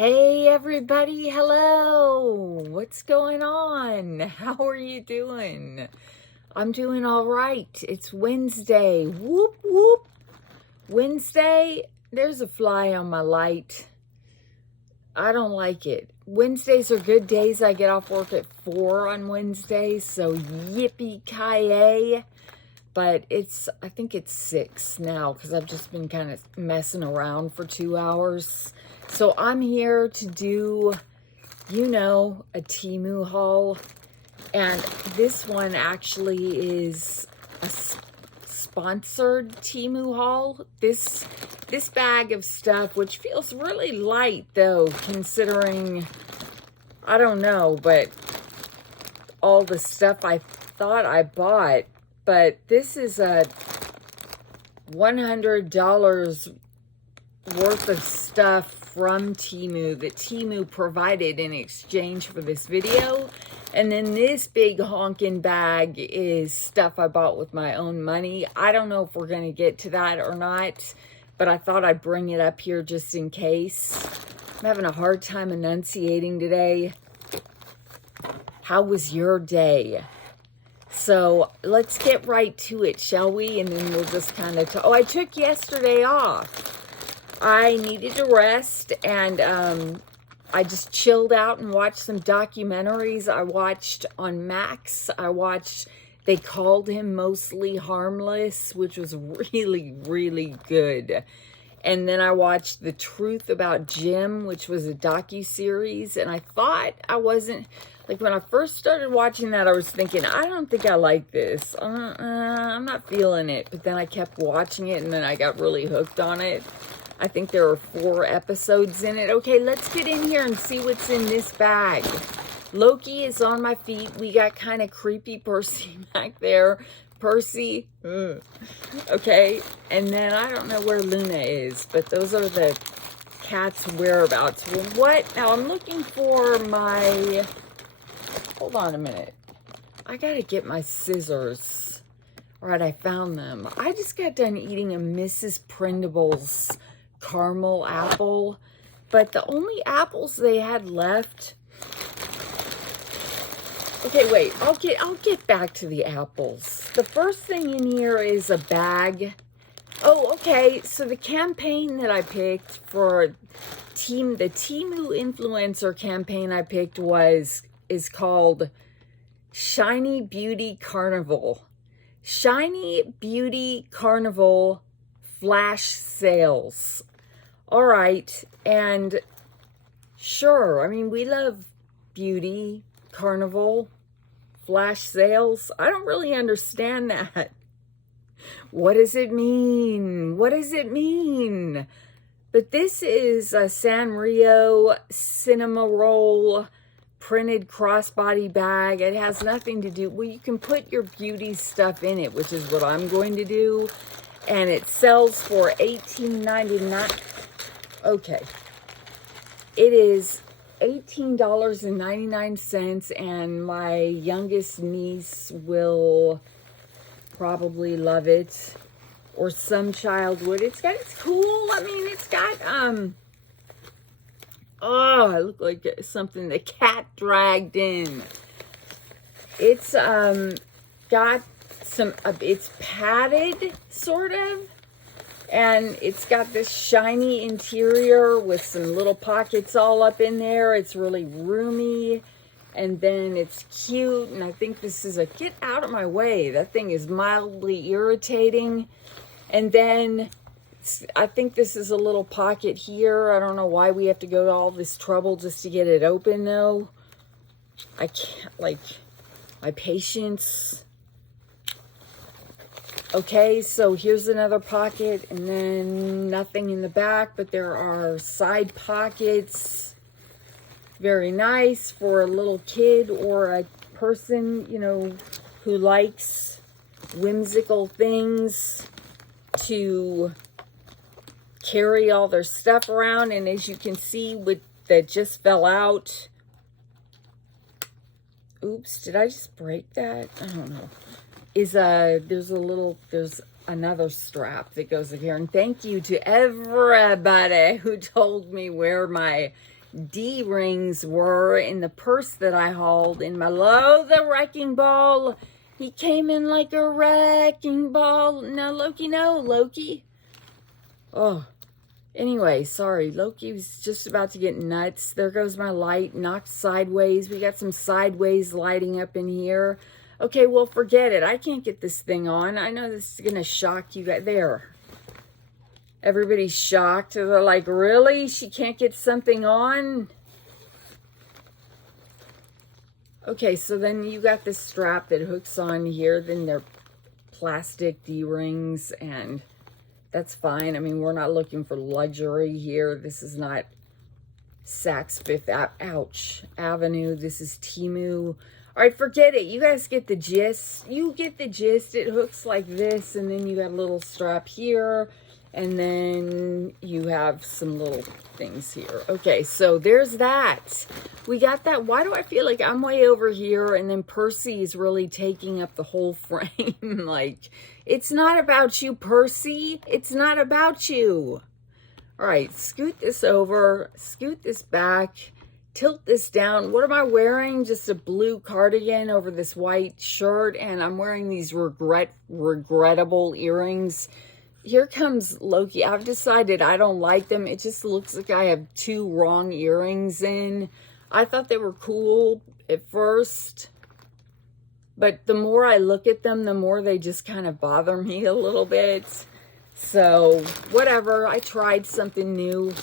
Hey everybody, hello. What's going on? How are you doing? I'm doing all right. It's Wednesday. Whoop whoop. Wednesday, there's a fly on my light. I don't like it. Wednesdays are good days. I get off work at 4 on Wednesdays, so yippee-ki-yay. But I think it's 6 now because I've just been kind of messing around for 2 hours. So I'm here to do, a Temu haul. And this one actually is a sponsored Temu haul. This bag of stuff, which feels really light though, considering, I don't know, but all the stuff I thought I bought. But this is a $100 worth of stuff from Temu that Temu provided in exchange for this video. And then this big honkin' bag is stuff I bought with my own money. I don't know if we're going to get to that or not, but I thought I'd bring it up here just in case. I'm having a hard time enunciating today. How was your day? So let's get right to it, shall we? And then we'll just kind of talk. Oh, I took yesterday off. I needed to rest, and I just chilled out and watched some documentaries. I watched on Max. They Called Him Mostly Harmless, which was really, really good. And then I watched The Truth About Jim, which was a docuseries. And I thought I wasn't, like when I first started watching that, I was thinking, I don't think I like this. I'm not feeling it. But then I kept watching it, and then I got really hooked on it. I think there are 4 episodes in it. Okay, let's get in here and see what's in this bag. Loki is on my feet. We got kind of creepy Percy back there. Percy. Okay, and then I don't know where Luna is, but those are the cat's whereabouts. Well, what? Now I'm looking for my... Hold on a minute. I got to get my scissors. All right, I found them. I just got done eating a Mrs. Prindables caramel apple, but the only apples they had left... Okay, wait, I'll get back to the apples. The first thing in here is a bag. Oh, okay, so the campaign that I picked for the Temu influencer campaign I picked is called Shiny Beauty Carnival. Shiny Beauty Carnival flash sales. All right, and sure, I mean, we love beauty, carnival, flash sales. I don't really understand that. What does it mean? What does it mean? But this is a Sanrio Cinema Roll printed crossbody bag. It has nothing to do, well, you can put your beauty stuff in it, which is what I'm going to do. And it sells for $18.99. Okay. It is $18.99, and my youngest niece will probably love it, or some child would. It's cool. I mean, it's got, oh, I look like something the cat dragged in. It's, got some, it's padded, sort of. And it's got this shiny interior with some little pockets all up in there. It's really roomy. And then it's cute. And I think this is get out of my way. That thing is mildly irritating. And then I think this is a little pocket here. I don't know why we have to go to all this trouble just to get it open, though. I can't, like, my patience. Okay, so here's another pocket, and then nothing in the back, but there are side pockets. Very nice for a little kid or a person, who likes whimsical things to carry all their stuff around. And as you can see, that just fell out. Oops, did I just break that? I don't know. There's another strap that goes in here. And thank you to everybody who told me where my D-rings were in the purse that I hauled in my the wrecking ball. He came in like a wrecking ball. No, Loki, no, Loki. Oh, anyway, sorry. Loki was just about to get nuts. There goes my light, knocked sideways. We got some sideways lighting up in here. Okay, well, forget it. I can't get this thing on. I know this is going to shock you guys. There. Everybody's shocked. They're like, really? She can't get something on? Okay, so then you got this strap that hooks on here. Then they're plastic D-rings, and that's fine. I mean, we're not looking for luxury here. This is not Saks Fifth Avenue. This is Temu. All right, forget it. You guys get the gist. You get the gist. It hooks like this, and then you got a little strap here. And then you have some little things here. Okay, so there's that. We got that. Why do I feel like I'm way over here and then Percy is really taking up the whole frame? Like, it's not about you, Percy. It's not about you. All right, scoot this over, scoot this back, tilt this down. What am I wearing? Just a blue cardigan over this white shirt, and I'm wearing these regrettable earrings. Here comes Loki. I've decided I don't like them. It just looks like I have two wrong earrings in. I thought they were cool at first, but the more I look at them, the more they just kind of bother me a little bit. So, whatever. I tried something new.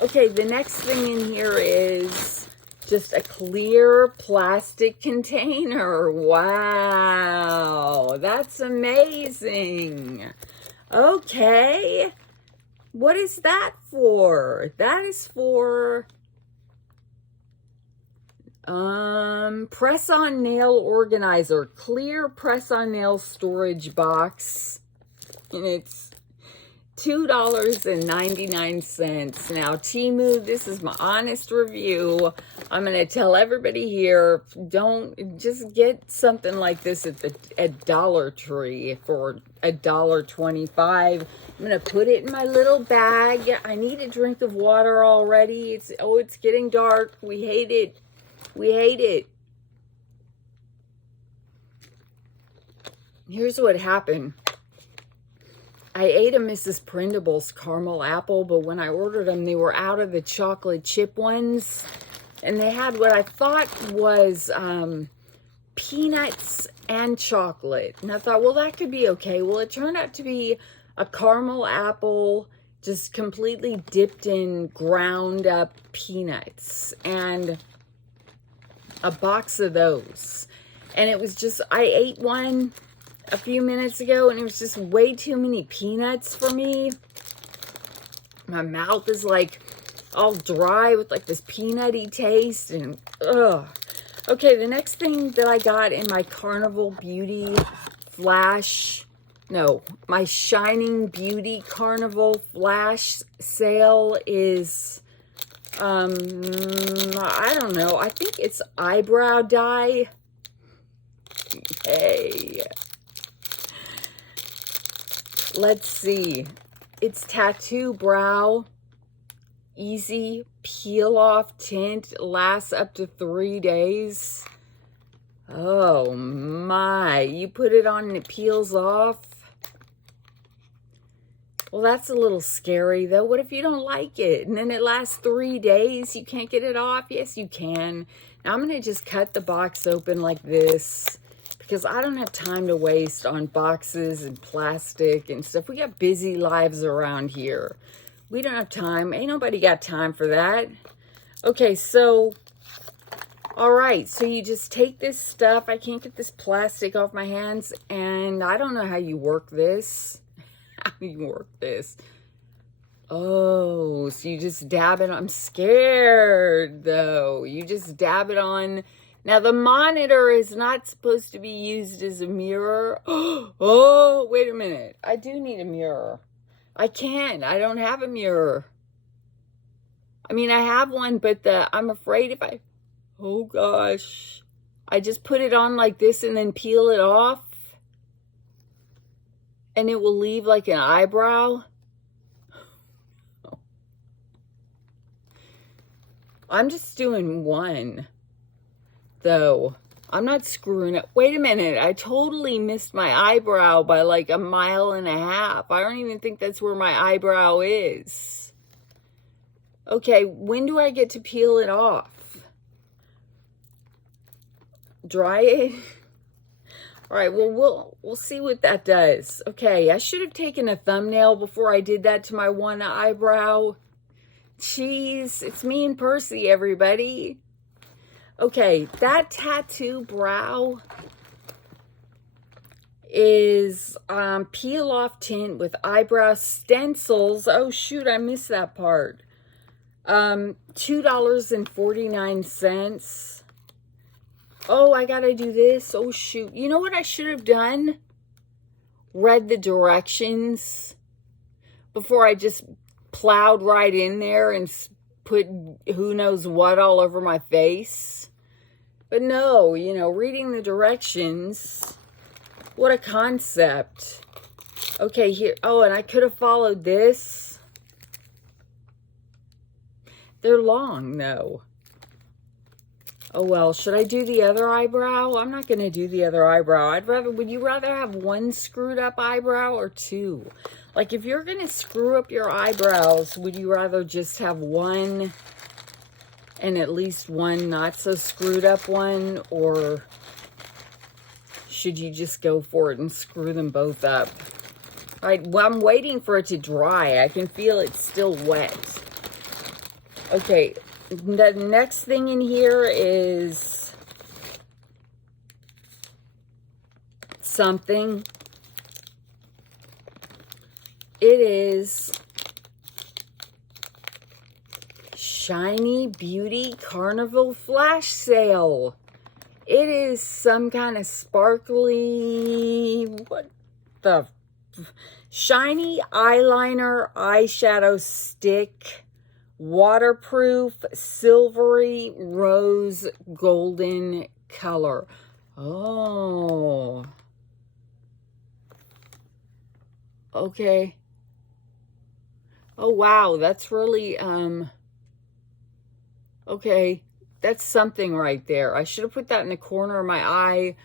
Okay, the next thing in here is just a clear plastic container. Wow, that's amazing. Okay, what is that for? That is for press-on nail organizer, clear press-on nail storage box, and it's $2.99. Now, Temu, this is my honest review. I'm going to tell everybody here, don't just get something like this at Dollar Tree for $1.25. I'm going to put it in my little bag. I need a drink of water already. It's getting dark. We hate it. We hate it. Here's what happened. I ate a Mrs. Prindables caramel apple, but when I ordered them, they were out of the chocolate chip ones. And they had what I thought was peanuts and chocolate. And I thought, well, that could be okay. Well, it turned out to be a caramel apple just completely dipped in ground up peanuts. And a box of those. And it was just, I ate one a few minutes ago, and it was just way too many peanuts for me. My mouth is like all dry with like this peanutty taste, and ugh. Okay, the next thing that I got in my Carnival Beauty Flash, no, my Shining Beauty Carnival Flash sale is, I don't know, I think it's eyebrow dye. Hey. Let's see. It's Tattoo Brow Easy Peel Off Tint. Lasts up to 3 days. Oh my. You put it on and it peels off. Well, that's a little scary though. What if you don't like it? And then it lasts 3 days. You can't get it off? Yes, you can. Now I'm going to just cut the box open like this, because I don't have time to waste on boxes and plastic and stuff. We got busy lives around here. We don't have time. Ain't nobody got time for that. Okay, so, all right. So you just take this stuff. I can't get this plastic off my hands, and I don't know how you work this. How you work this. Oh, so you just dab it on. I'm scared, though. You just dab it on. Now, the monitor is not supposed to be used as a mirror. Oh, wait a minute. I do need a mirror. I can't. I don't have a mirror. I mean, I have one, but I'm afraid if I... Oh, gosh. I just put it on like this and then peel it off. And it will leave like an eyebrow. I'm just doing one, though. I'm not screwing up. Wait a minute. I totally missed my eyebrow by like 1.5 miles. I don't even think that's where my eyebrow is. Okay, when do I get to peel it off? Dry it? All right, well, we'll see what that does. Okay, I should have taken a thumbnail before I did that to my one eyebrow. Jeez, it's me and Percy, everybody. Okay, that tattoo brow is peel off tint with eyebrow stencils. Oh shoot, I missed that part. $2.49. Oh, I gotta do this. Oh shoot. You know what I should have done? Read the directions before I just plowed right in there and put who knows what all over my face. But no, you know, reading the directions, what a concept. Okay, here, oh, and I could have followed this. They're long, though. Oh, well, should I do the other eyebrow? I'm not going to do the other eyebrow. Would you rather have one screwed up eyebrow or two? Like, if you're going to screw up your eyebrows, would you rather just have one and at least one not so screwed up one, or should you just go for it and screw them both up? All right, well, I'm waiting for it to dry. I can feel it's still wet. Okay, the next thing in here is something. It is Shiny Beauty Carnival Flash Sale. It is some kind of sparkly, what the, shiny eyeliner eyeshadow stick, waterproof, silvery, rose, golden color. Oh. Okay. Oh, wow. That's really, okay. That's something right there. I should have put that in the corner of my eye.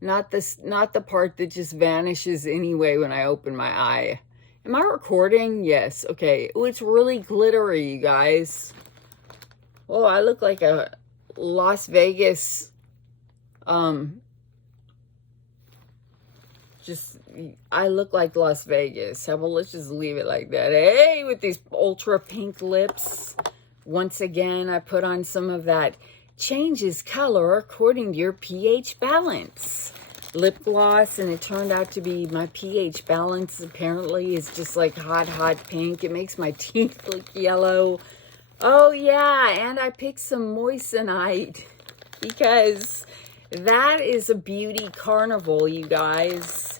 Not the part that just vanishes anyway when I open my eye. Am I recording? Yes. Okay. Oh, it's really glittery, you guys. Oh, I look like a Las Vegas, I look like Las Vegas. Well, let's just leave it like that. Hey, with these ultra pink lips. Once again, I put on some of that changes color according to your pH balance lip gloss, and it turned out to be my pH balance apparently is just like hot, hot pink. It makes my teeth look yellow. Oh, yeah, and I picked some moissanite because that is a beauty carnival, you guys.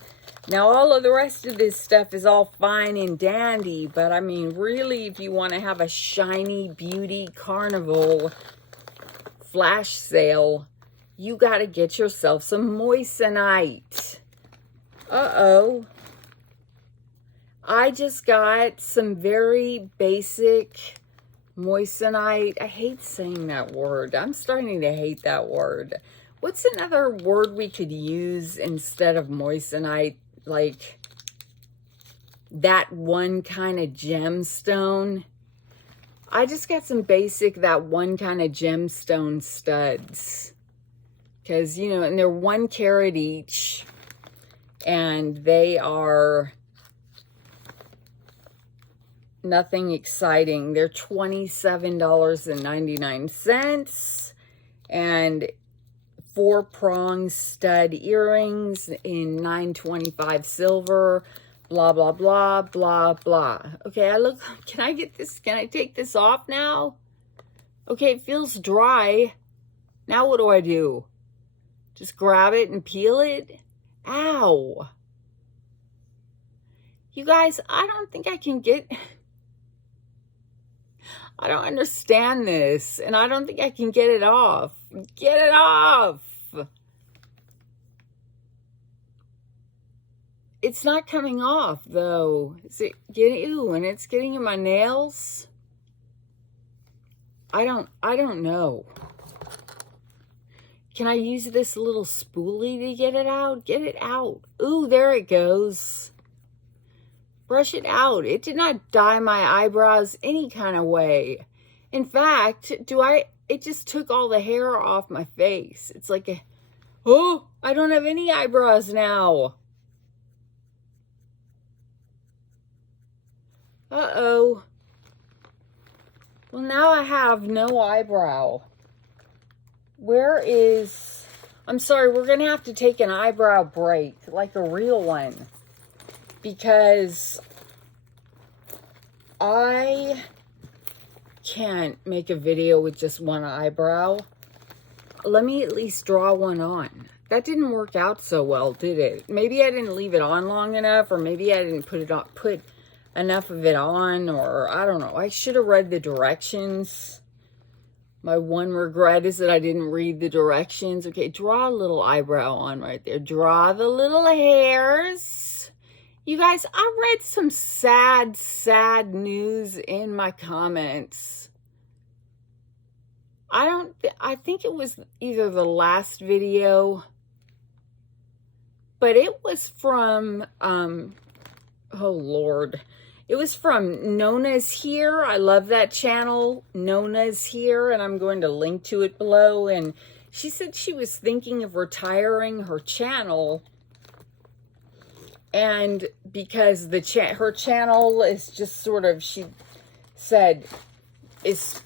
Now, all of the rest of this stuff is all fine and dandy, but I mean, really, if you want to have a shiny beauty carnival flash sale, you got to get yourself some moissanite. Uh-oh. I just got some very basic moissanite. I hate saying that word. I'm starting to hate that word. What's another word we could use instead of moissanite? Like that one kind of gemstone. I just got some basic, that one kind of gemstone studs. Because, you know, and they're 1 carat each. And they are nothing exciting. They're $27.99. And 4-prong stud earrings in $9.25 silver, blah, blah, blah, blah, blah. Okay, can I get this, can I take this off now? Okay, it feels dry. Now what do I do? Just grab it and peel it? Ow. You guys, I don't think I can get, I don't understand this, and I don't think I can get it off. Get it off! It's not coming off, though. Is it getting, ew, and it's getting in my nails? I don't know. Can I use this little spoolie to get it out? Get it out. Ooh, there it goes. Brush it out. It did not dye my eyebrows any kind of way. In fact, it just took all the hair off my face. It's like oh, I don't have any eyebrows now. Uh-oh. Well, now I have no eyebrow. I'm sorry, we're going to have to take an eyebrow break, like a real one. Because I can't make a video with just one eyebrow. Let me at least draw one on. That didn't work out so well, did it? Maybe I didn't leave it on long enough, or maybe I didn't put enough of it on, or I don't know. I should have read the directions. My one regret is that I didn't read the directions. Okay, draw a little eyebrow on right there. Draw the little hairs. You guys, I read some sad, sad news in my comments. I think it was either the last video, but it was from, oh Lord. It was from Nona's Here. I love that channel, Nona's Here, and I'm going to link to it below. And she said she was thinking of retiring her channel, and because her channel is just sort of, she said,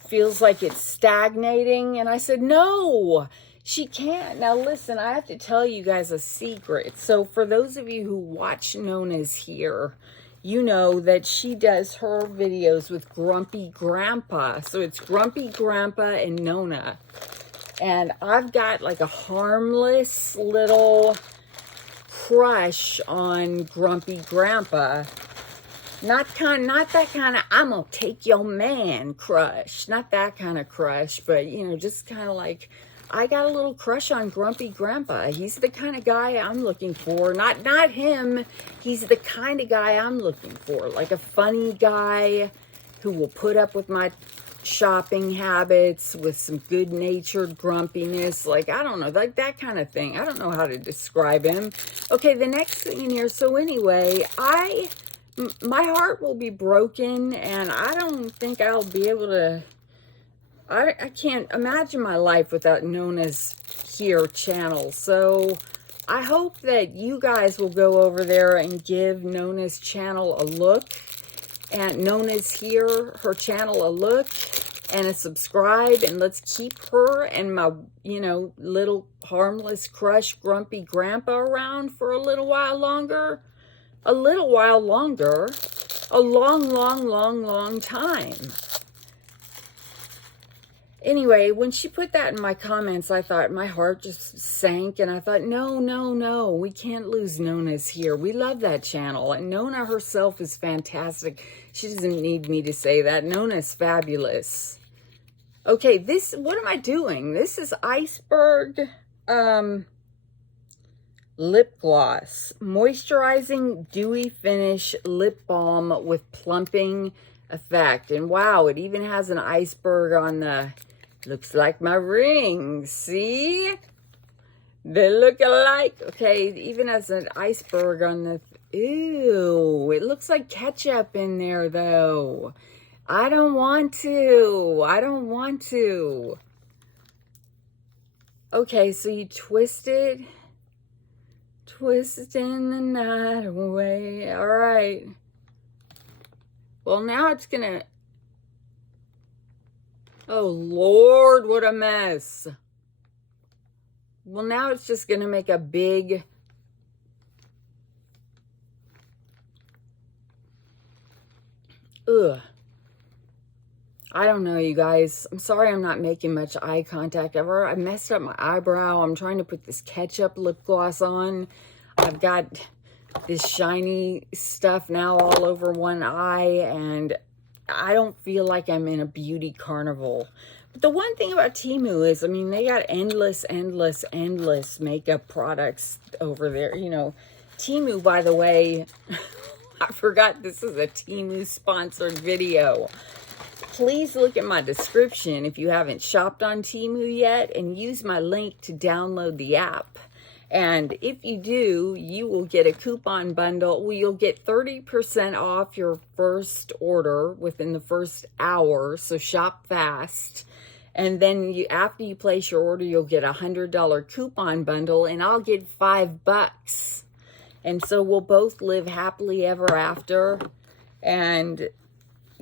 feels like it's stagnating. And I said, no, she can't. Now listen, I have to tell you guys a secret. So for those of you who watch Nona's Here, you know that she does her videos with Grumpy Grandpa. So it's Grumpy Grandpa and Nona. And I've got like a harmless little crush on Grumpy Grandpa. Not that kind of, I'm gonna take your man crush. Not that kind of crush, but you know, just kind of like, I got a little crush on Grumpy Grandpa. He's the kind of guy I'm looking for. Not him. He's the kind of guy I'm looking for. Like a funny guy who will put up with my shopping habits with some good-natured grumpiness. Like, I don't know, like that kind of thing. I don't know how to describe him. Okay, the next thing in here. So anyway, my heart will be broken, and I don't think I'll be able to, I can't imagine my life without Nona's Here channel. So I hope that you guys will go over there and give Nona's channel a look, and Nona's Here, her channel, a look and a subscribe, and let's keep her and my, you know, little harmless crush Grumpy Grandpa around for a little while longer. A little while longer. A long, long, long, long time. Anyway, when she put that in my comments, I thought, my heart just sank, and I thought, no, no, no, we can't lose Nona's Here. We love that channel, and Nona herself is fantastic. She doesn't need me to say that. Nona's fabulous. Okay, what am I doing? This is Iceberg lip gloss. Moisturizing dewy finish lip balm with plumping effect. And wow, it even has an iceberg on the, looks like my rings. See? They look alike. Okay, it even has an iceberg on the, ew, it looks like ketchup in there though. I don't want to. I don't want to. Okay, so you twist it. Twisting the night away. All right. Well, now it's gonna, oh Lord, what a mess. Well, now it's just gonna make a big, ugh. I don't know, you guys. I'm sorry I'm not making much eye contact ever. I messed up my eyebrow. I'm trying to put this ketchup lip gloss on. I've got this shiny stuff now all over one eye, and I don't feel like I'm in a beauty carnival. But the one thing about Temu is, I mean, they got endless, endless, endless makeup products over there. You know, Temu, by the way, I forgot this is a Temu sponsored video. please look at my description if you haven't shopped on Temu yet, and use my link to download the app. And if you do, you will get a coupon bundle. Well, you'll get 30% off your first order within the first hour. So shop fast. And then after you place your order, you'll get a $100 coupon bundle, and I'll get $5. And so we'll both live happily ever after. And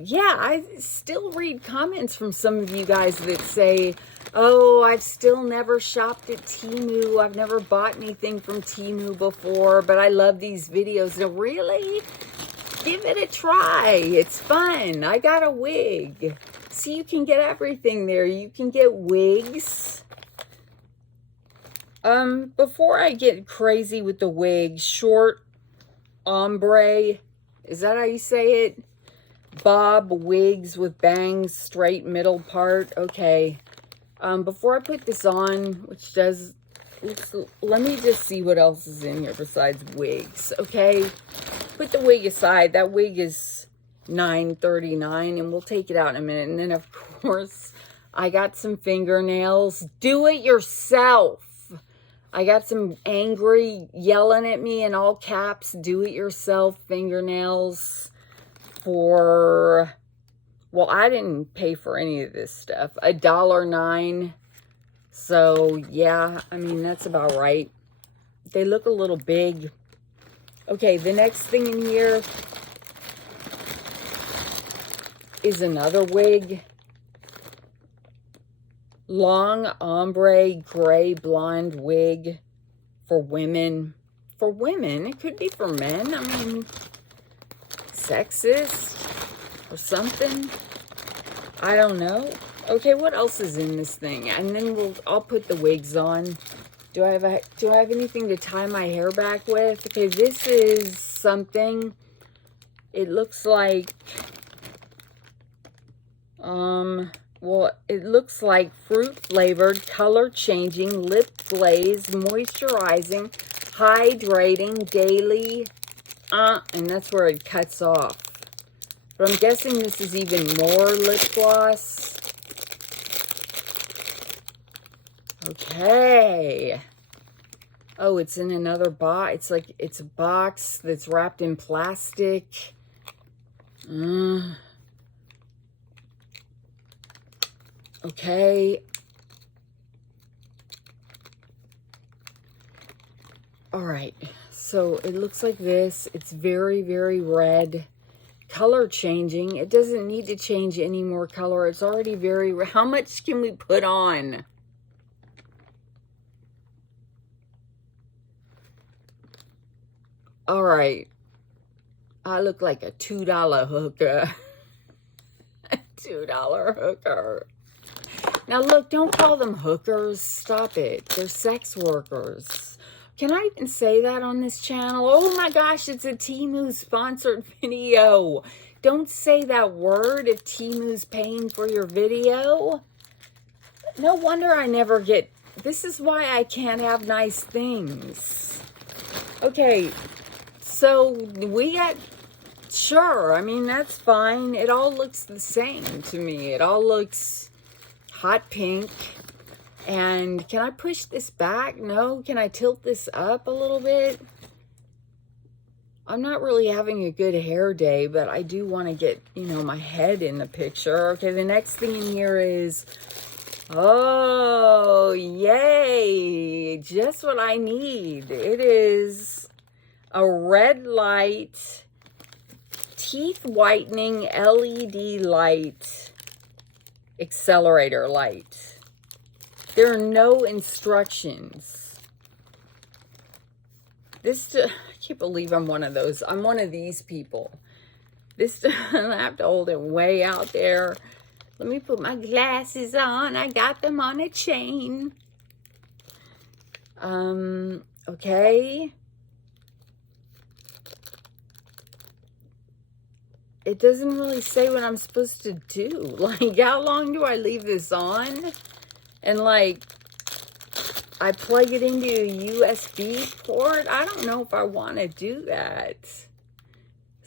yeah, I still read comments from some of you guys that say, oh, I've still never shopped at Temu. I've never bought anything from Temu before, but I love these videos. So really, give it a try. It's fun. I got a wig. See, you can get everything there. You can get wigs. Before I get crazy with the wigs, short ombre, is that how you say it? Bob wigs with bangs, straight middle part. Okay. Before I put this on, which does, let me just see what else is in here besides wigs. Okay. Put the wig aside. That wig is $9.39, and we'll take it out in a minute. And then, of course, I got some fingernails. Do it yourself. I got some angry yelling at me in all caps, do it yourself fingernails for, well, I didn't pay for any of this stuff. $1.09. So yeah, I mean, that's about right. They look a little big. Okay, the next thing in here is another wig. Long ombre gray blonde wig for women. For women, it could be for men. I mean, sexist or something. I don't know. Okay, what else is in this thing? And then I'll put the wigs on. Do I have anything to tie my hair back with? Okay, this is something. It looks like well, it looks like fruit-flavored, color-changing, lip glaze, moisturizing, hydrating, daily, and that's where it cuts off. But I'm guessing this is even more lip gloss. Okay. Oh, it's in another box. It's like, it's a box that's wrapped in plastic. Okay. All right. So it looks like this. It's very, very red. Color changing. It doesn't need to change any more color. It's already very red. How much can we put on? All right. I look like a $2 hooker. A $2 hooker. Now, look, don't call them hookers. Stop it. They're sex workers. Can I even say that on this channel? Oh, my gosh, it's a Temu sponsored video. Don't say that word if Temu's paying for your video. No wonder I never get... This is why I can't have nice things. Okay, so we got... Sure, I mean, that's fine. It all looks the same to me. It all looks... hot pink. And can I push this back? No. Can I tilt this up a little bit? I'm not really having a good hair day, but I do want to get, you know, my head in the picture. Okay, the next thing in here is, oh, yay, just what I need. It is a red light, teeth whitening LED light. Accelerator light. There are no instructions. I can't believe I'm one of those. I'm one of these people. I have to hold it way out there. Let me put my glasses on. I got them on a chain. Okay. It doesn't really say what I'm supposed to do. Like, how long do I leave this on? And, like, I plug it into a USB port? I don't know if I want to do that.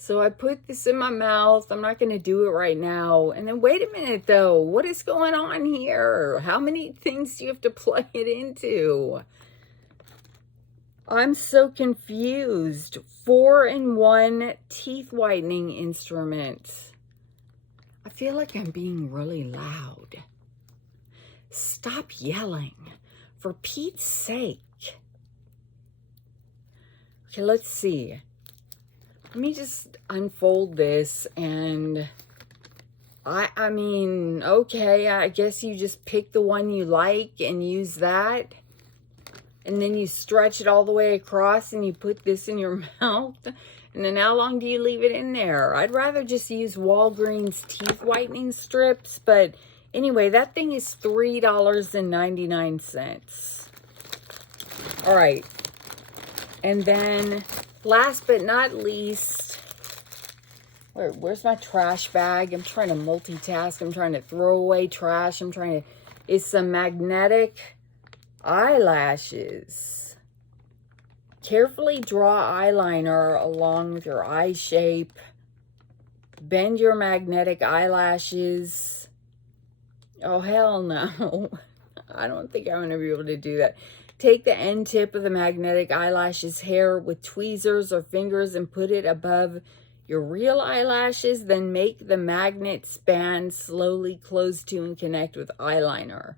So I put this in my mouth. I'm not going to do it right now. And then wait a minute though. What is going on here? How many things do you have to plug it into? I'm so confused. 4-in-1 teeth whitening instrument. I feel like I'm being really loud. Stop yelling. For Pete's sake. Okay, let's see. Let me just unfold this, and I mean, okay, I guess you just pick the one you like and use that. And then you stretch it all the way across and you put this in your mouth. And then how long do you leave it in there? I'd rather just use Walgreens teeth whitening strips. But anyway, that thing is $3.99. All right. And then last but not least, where's my trash bag? I'm trying to multitask. I'm trying to throw away trash. It's some magnetic eyelashes. Carefully draw eyeliner along with your eye shape. Bend your magnetic eyelashes. Oh, hell no. I don't think I'm going to be able to do that. Take the end tip of the magnetic eyelashes hair with tweezers or fingers and put it above your real eyelashes. Then make the magnet span slowly close to and connect with eyeliner.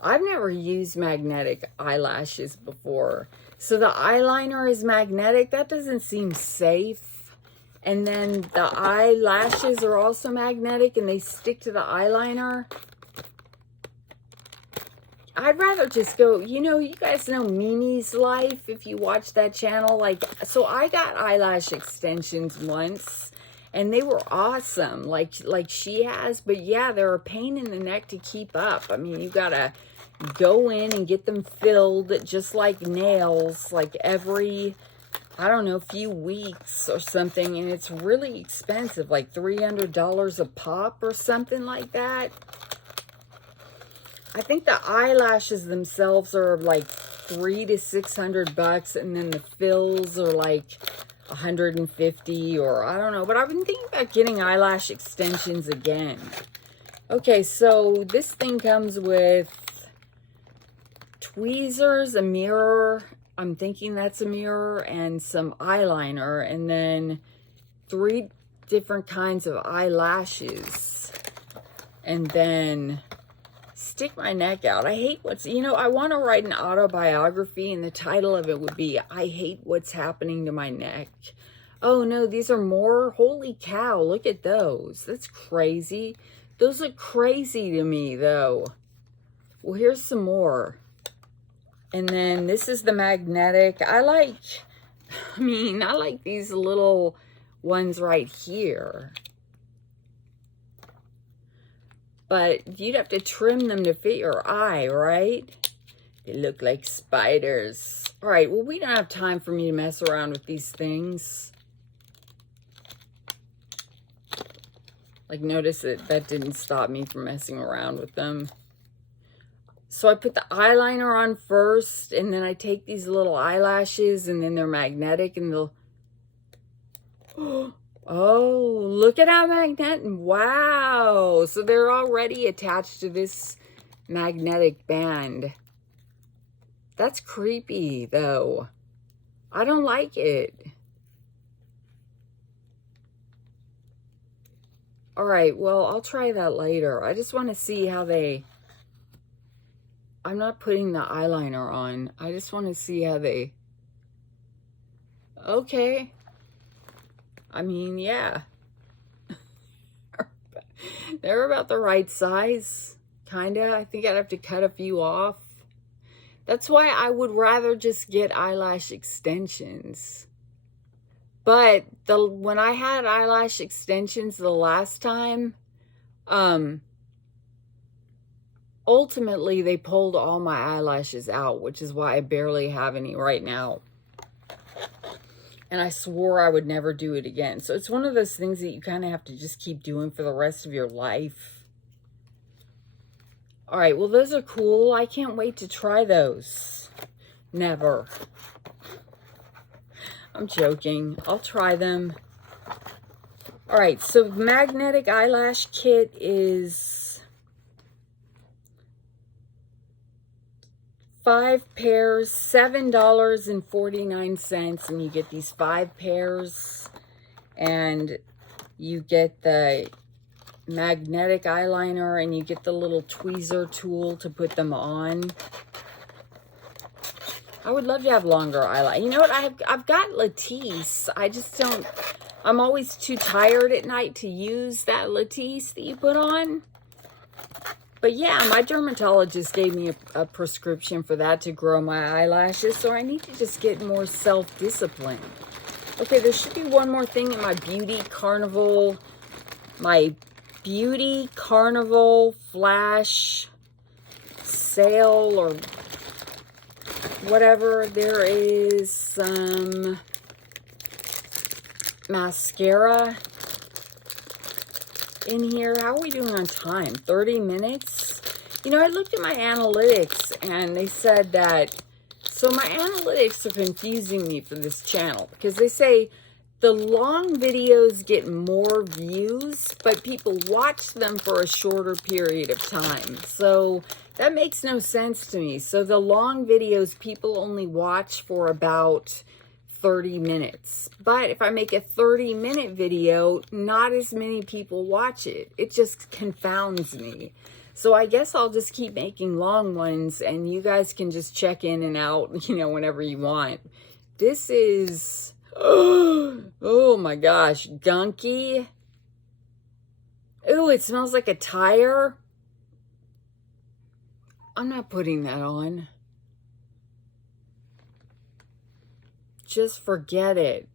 I've never used magnetic eyelashes before. So the eyeliner is magnetic. That doesn't seem safe. And then the eyelashes are also magnetic and they stick to the eyeliner. I'd rather just go, you know, you guys know Mimi's Life if you watch that channel. Like, so I got eyelash extensions once and they were awesome, like she has. But yeah, they're a pain in the neck to keep up. I mean, you gotta go in and get them filled just like nails, like every, I don't know, few weeks or something. And it's really expensive, like $300 a pop or something like that. I think the eyelashes themselves are like $300 to $600, and then the fills are like $150 or I don't know. But I've been thinking about getting eyelash extensions again. Okay, so this thing comes with tweezers, a mirror. I'm thinking that's a mirror, and some eyeliner, and then 3 different kinds of eyelashes, and then stick my neck out. I hate what's, you know, I want to write an autobiography and the title of it would be, I hate what's happening to my neck. Oh no, these are more. Holy cow, look at those. That's crazy. Those look crazy to me though. Well, here's some more. And then this is the magnetic. I like these little ones right here. But you'd have to trim them to fit your eye, right? They look like spiders. All right, well, we don't have time for me to mess around with these things. Like, notice that didn't stop me from messing around with them. So I put the eyeliner on first, and then I take these little eyelashes, and then they're magnetic, and they'll... Oh, look at how magnetic. Wow. So they're already attached to this magnetic band. That's creepy, though. I don't like it. All right, well, I'll try that later. I just want to see how they... I'm not putting the eyeliner on. I just want to see how they... Okay. I mean, yeah. They're about the right size, kinda. I think I'd have to cut a few off. That's why I would rather just get eyelash extensions. But when I had eyelash extensions the last time, ultimately they pulled all my eyelashes out, which is why I barely have any right now. And I swore I would never do it again. So it's one of those things that you kind of have to just keep doing for the rest of your life. All right, well, those are cool. I can't wait to try those. Never. I'm joking. I'll try them. All right, so magnetic eyelash kit is 5 pairs, $7.49, and you get these 5 pairs, and you get the magnetic eyeliner, and you get the little tweezer tool to put them on. I would love to have longer eyeliner. You know what? I've got Latisse. I just don't. I'm always too tired at night to use that Latisse that you put on. But yeah, my dermatologist gave me a prescription for that to grow my eyelashes, so I need to just get more self-discipline. Okay, there should be one more thing in my Beauty Carnival flash sale or whatever. There is some mascara in here. How are we doing on time? 30 minutes? You know, I looked at my analytics and they said that, so my analytics are confusing me for this channel because they say the long videos get more views, but people watch them for a shorter period of time. So that makes no sense to me. So the long videos, people only watch for about 30 minutes. But if I make a 30-minute video, not as many people watch it. It just confounds me. So I guess I'll just keep making long ones and you guys can just check in and out, you know, whenever you want. This is, oh my gosh, gunky. Ooh, it smells like a tire. I'm not putting that on. Just forget it.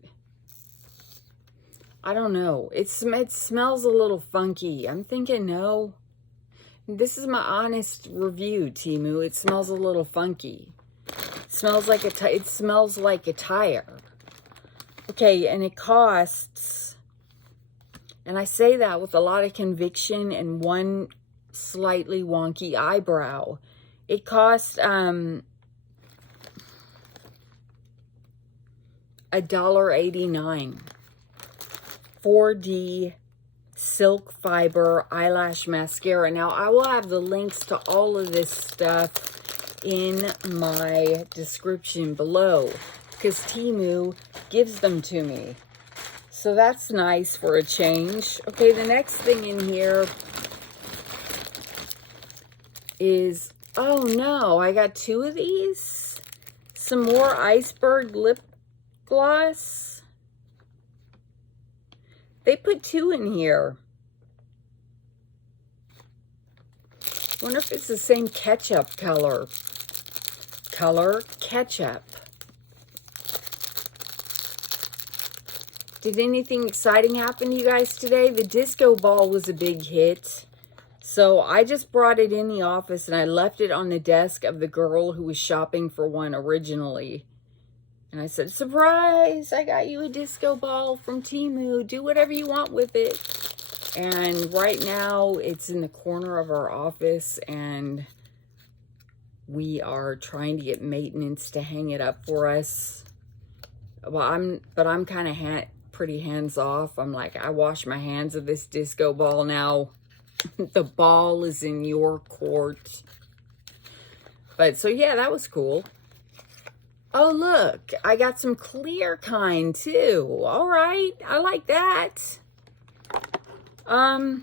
I don't know. It smells a little funky. I'm thinking no. This is my honest review, Temu. It smells a little funky. It smells like a tire. Okay, and it costs, and I say that with a lot of conviction and one slightly wonky eyebrow. It costs $1.89. 4D silk fiber eyelash mascara. Now, I will have the links to all of this stuff in my description below because Temu gives them to me. So that's nice for a change. Okay, the next thing in here is, oh no, I got 2 of these. Some more iceberg lip gloss. They put 2 in here. Wonder if it's the same ketchup color. Ketchup. Did anything exciting happen to you guys today? The disco ball was a big hit. So I just brought it in the office and I left it on the desk of the girl who was shopping for one originally. And I said, surprise, I got you a disco ball from Temu. Do whatever you want with it. And right now it's in the corner of our office and we are trying to get maintenance to hang it up for us. Well, I'm kind of pretty hands off. I'm like, I wash my hands of this disco ball now. The ball is in your court. But so yeah, that was cool. Oh, look, I got some clear kind too. All right, I like that. Now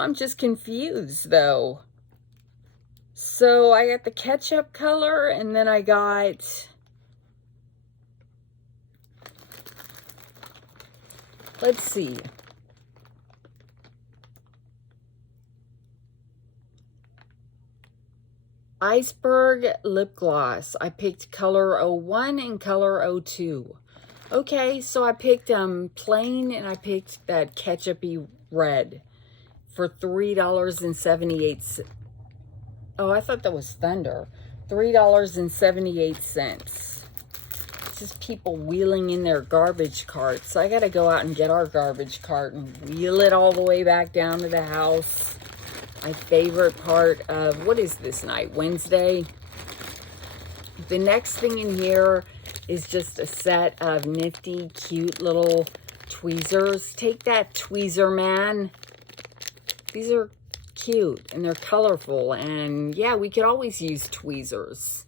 I'm just confused though. So I got the ketchup color and then I got, let's see. Iceberg lip gloss. I picked color 01 and color 02. Okay, so I picked plain and I picked that ketchupy red for $3.78. Oh, I thought that was thunder. $3.78. It's just people wheeling in their garbage carts. So I got to go out and get our garbage cart and wheel it all the way back down to the house. My favorite part of, what is this night? Wednesday. The next thing in here is just a set of nifty, cute little tweezers. Take that, tweezer man. These are cute and they're colorful, and yeah, we could always use tweezers.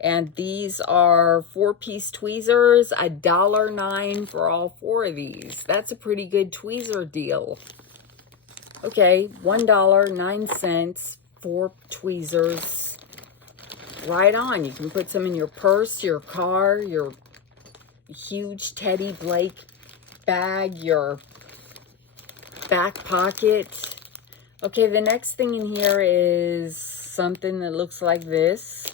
And these are 4-piece tweezers, $1.09 for all 4 of these. That's a pretty good tweezer deal. Okay, $1.09, 4 tweezers. Right on. You can put some in your purse, your car, your huge Teddy Blake bag, your back pocket. Okay, the next thing in here is something that looks like this.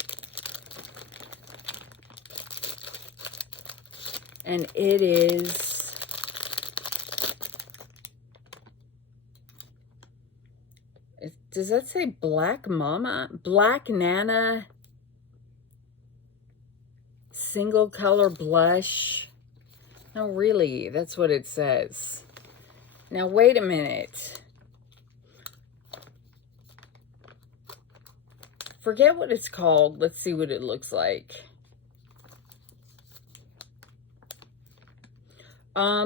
And it is does that say Black Mama? Black Nana single color blush. No, really, that's what it says. Now, wait a minute. Forget what it's called. Let's see what it looks like.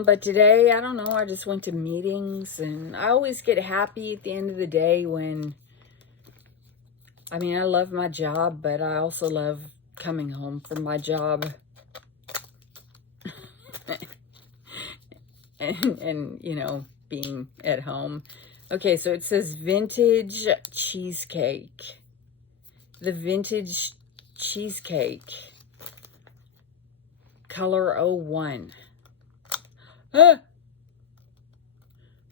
But today, I don't know, I just went to meetings, and I always get happy at the end of the day when, I mean, I love my job, but I also love coming home from my job. and, you know, being at home. Okay, so it says Vintage Cheesecake. The Vintage Cheesecake. Color 01. Huh?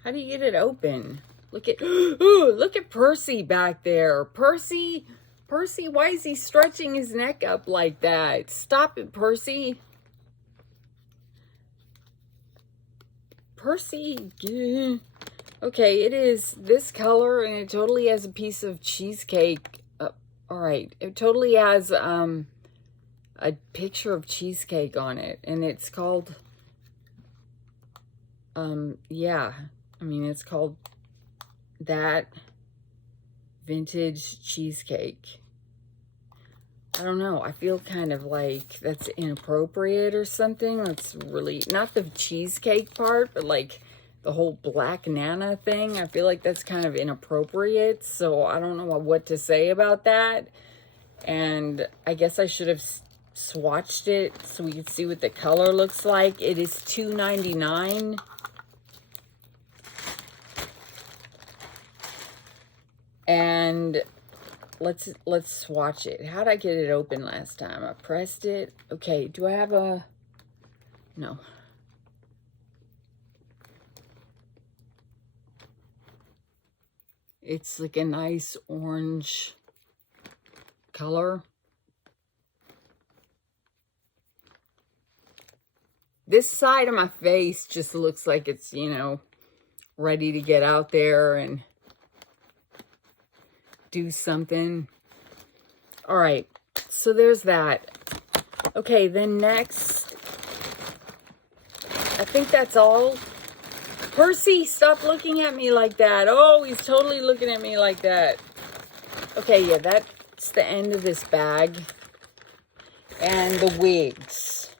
How do you get it open? Look at, ooh, look at Percy back there. Percy, why is he stretching his neck up like that? Stop it, Percy. Percy. Okay, it is this color, and it totally has a piece of cheesecake. All right, it totally has a picture of cheesecake on it, and it's called... yeah, I mean, it's called that Vintage Cheesecake. I don't know, I feel kind of like that's inappropriate or something. That's really, not the cheesecake part, but like the whole Black Nana thing. I feel like that's kind of inappropriate, so I don't know what to say about that. And I guess I should have swatched it so we could see what the color looks like. It is $2.99. And let's swatch it. How'd I get it open last time? I pressed it. Okay, do I have a... No. It's like a nice orange color. This side of my face just looks like it's, you know, ready to get out there and do something. All right, so there's that. Okay, then next, I think that's all. Percy, stop looking at me like that. Oh, he's totally looking at me like that. Okay, yeah, that's the end of this bag. And the wigs.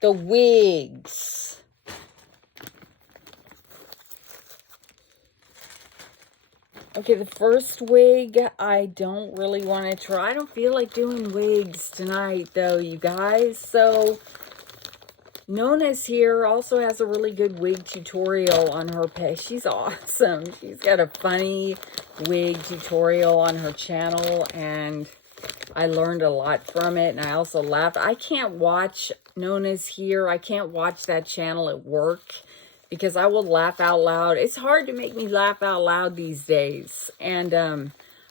The wigs. Okay, the first wig, I don't really want to try. I don't feel like doing wigs tonight, though, you guys. So, Nona's here also has a really good wig tutorial on her page. She's awesome. She's got a funny wig tutorial on her channel, and I learned a lot from it, and I also laughed. I can't watch Nona's here. I can't watch that channel at work, because I will laugh out loud. It's hard to make me laugh out loud these days. And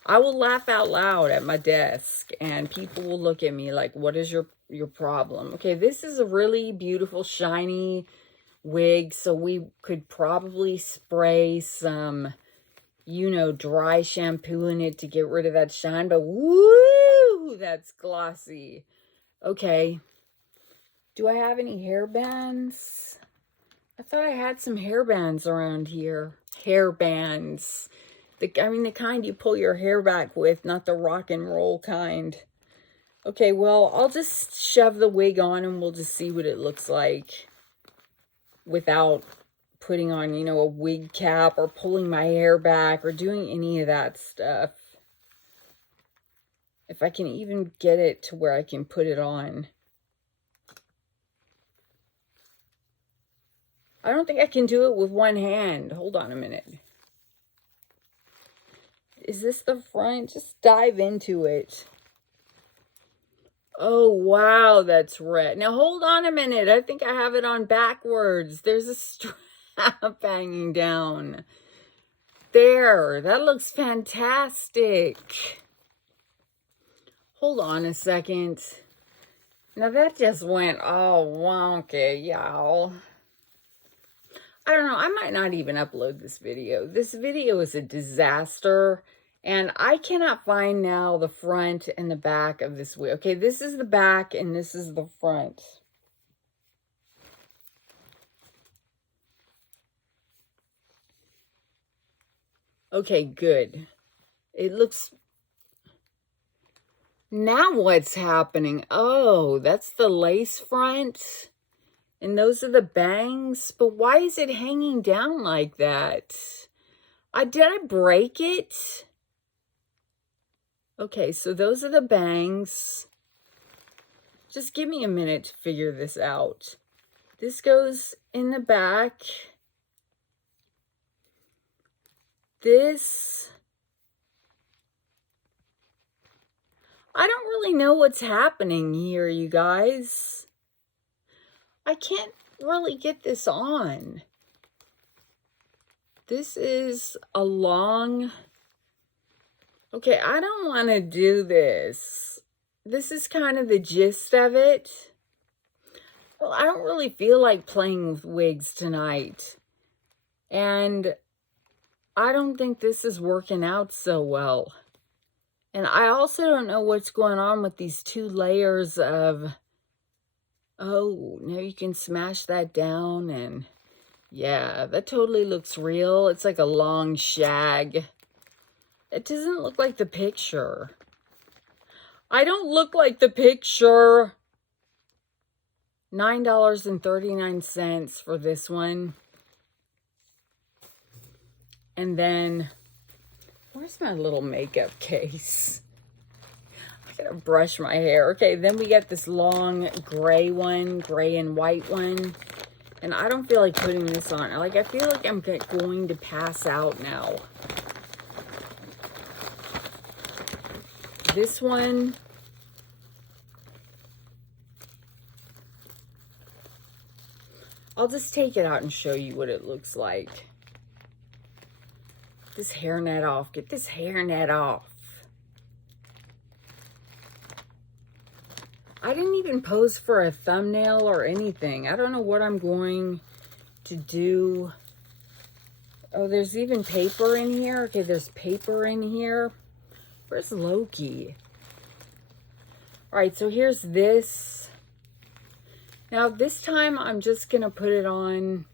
I will laugh out loud at my desk. And people will look at me like, what is your problem? Okay, this is a really beautiful, shiny wig. So we could probably spray some, you know, dry shampoo in it to get rid of that shine. But woo, that's glossy. Okay. Do I have any hair bands? I thought I had some hair bands around here. Hair bands. I mean, the kind you pull your hair back with, not the rock and roll kind. Okay, well, I'll just shove the wig on and we'll just see what it looks like. without putting on, you know, a wig cap or pulling my hair back or doing any of that stuff. If I can even get it to where I can put it on. I don't think I can do it with one hand. Hold on a minute. Is this the front? Just dive into it. Oh, wow, that's red. Now, hold on a minute. I think I have it on backwards. There's a strap hanging down. There, that looks fantastic. Hold on a second. Now, that just went all wonky, y'all. I don't know. I might not even upload this video. This video is a disaster. And I cannot find now the front and the back of this wig. Okay, this is the back and this is the front. Okay, good. It looks... Now what's happening? Oh, that's the lace front. And those are the bangs. But why is it hanging down like that? Did I break it? Okay, so those are the bangs. Just give me a minute to figure this out. This goes in the back. This... I don't really know what's happening here, you guys. I can't really get this on. This is a long... Okay, I don't want to do this. This is kind of the gist of it. Well, I don't really feel like playing with wigs tonight. And I don't think this is working out so well. And I also don't know what's going on with these two layers of... Oh, now you can smash that down and... Yeah, that totally looks real. It's like a long shag. It doesn't look like the picture. I don't look like the picture. $9.39 for this one. And then... Where's my little makeup case? I gotta brush my hair. Okay, then we got this long gray one, gray and white one. And I don't feel like putting this on. Like, I feel like I'm going to pass out now. This one. I'll just take it out and show you what it looks like. This hairnet off. Get this hairnet off. I didn't even pose for a thumbnail or anything. I don't know what I'm going to do. Oh, there's even paper in here. Okay, there's paper in here. Where's Loki? All right, so here's this. Now, this time I'm just going to put it on...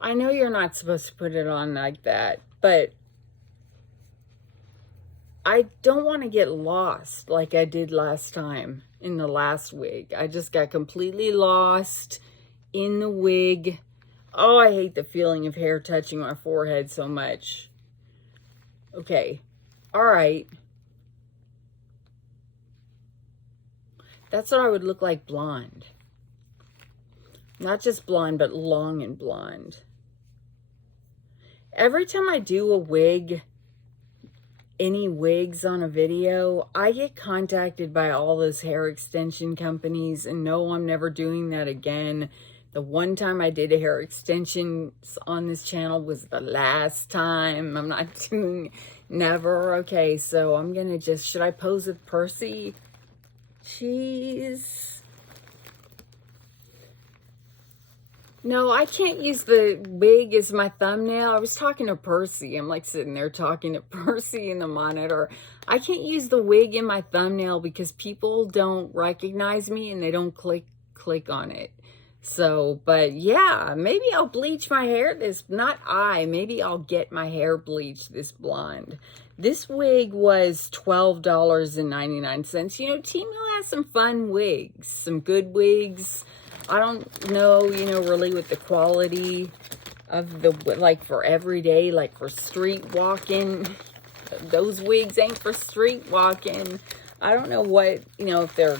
I know you're not supposed to put it on like that, but I don't want to get lost like I did last time in the last wig. I just got completely lost in the wig. Oh, I hate the feeling of hair touching my forehead so much. Okay, all right. That's what I would look like blonde. Not just blonde, but long and blonde. Every time I do a wig, any wigs on a video, I get contacted by all those hair extension companies, and no, I'm never doing that again. The one time I did a hair extensions on this channel was the last time. I'm not doing, never. Okay, so I'm gonna just, should I pose with Percy? Jeez. No, I can't use the wig as my thumbnail. I was talking to Percy. I'm like sitting there talking to Percy in the monitor. I can't use the wig in my thumbnail because people don't recognize me and they don't click on it. So, but yeah, maybe I'll bleach my hair maybe I'll get my hair bleached this blonde. This wig was $12.99. You know, Temu has some fun wigs, some good wigs. I don't know, you know, really with the quality of the, like for everyday, like for street walking. Those wigs ain't for street walking. I don't know what, you know, if they're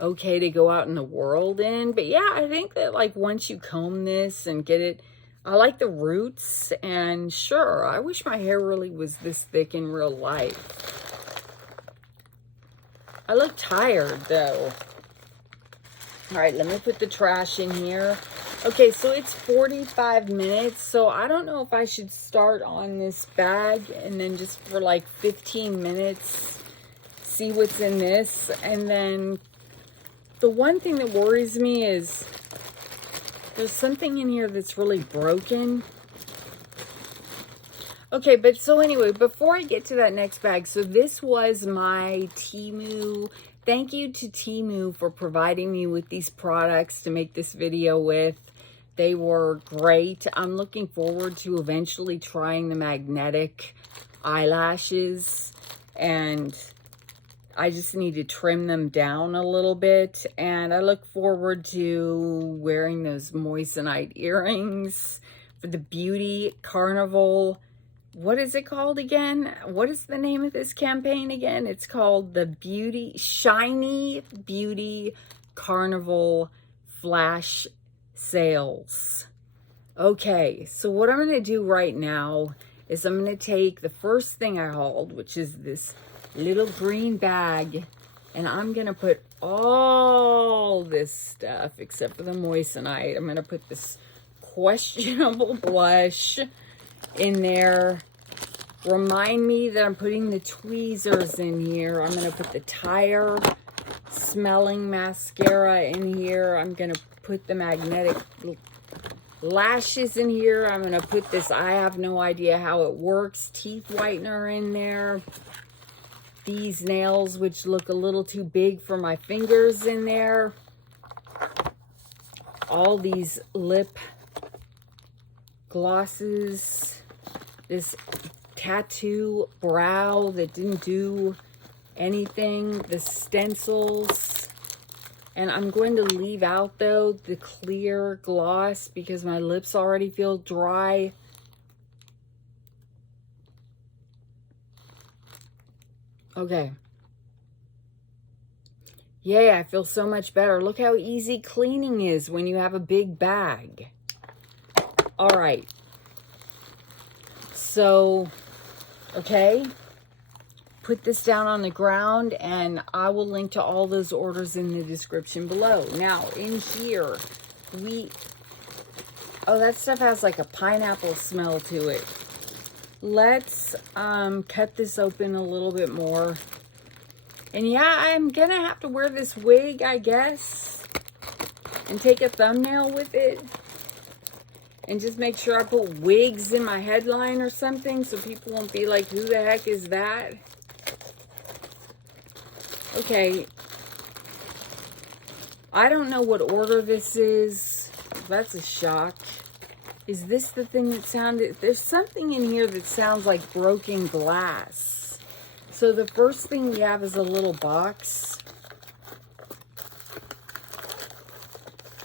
okay to go out in the world in. But yeah, I think that like once you comb this and get it, I like the roots, and sure, I wish my hair really was this thick in real life. I look tired, though. All right, let me put the trash in here. Okay, so it's 45 minutes, so I don't know if I should start on this bag and then just for like 15 minutes, see what's in this. And then the one thing that worries me is there's something in here that's really broken. Okay, but so anyway, before I get to that next bag, so this was my Temu. Thank you to Temu for providing me with these products to make this video with. They were great. I'm looking forward to eventually trying the magnetic eyelashes, and I just need to trim them down a little bit, and I look forward to wearing those moissanite earrings for the Beauty Carnival. What is it called again? What is the name of this campaign again? It's called the Shiny Beauty Carnival Flash Sales. Okay, so what I'm going to do right now is I'm going to take the first thing I hauled, which is this little green bag, and I'm gonna put all this stuff except for the moissanite. I'm gonna put this questionable blush in there. Remind me that I'm putting the tweezers in here. I'm gonna put the tire smelling mascara in here. I'm gonna put the magnetic lashes in here. I'm gonna put this I have no idea how it works teeth whitener in there. These nails, which look a little too big for my fingers, in there. All these lip glosses. This tattoo brow that didn't do anything. The stencils. And I'm going to leave out, though, the clear gloss because my lips already feel dry. Okay. Yay, I feel so much better. Look how easy cleaning is when you have a big bag. All right. So, okay. Put this down on the ground, and I will link to all those orders in the description below. Now, in here, oh, that stuff has like a pineapple smell to it. Let's cut this open a little bit more. And yeah, I'm gonna have to wear this wig, I guess, and take a thumbnail with it. And just make sure I put wigs in my headline or something so people won't be like, who the heck is that? Okay. I don't know what order this is. That's a shock. Is this the thing that sounded... There's something in here that sounds like broken glass. So the first thing we have is a little box.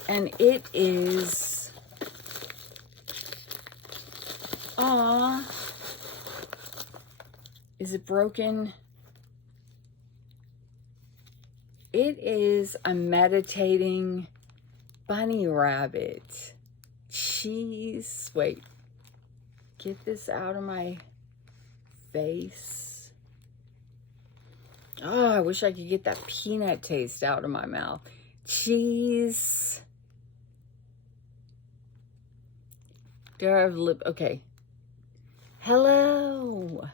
And it is... Aww. Is it broken? It is a meditating bunny rabbit. Jeez. Wait. Get this out of my face. Oh, I wish I could get that peanut taste out of my mouth. Cheese. Do I have lip? Okay. Hello.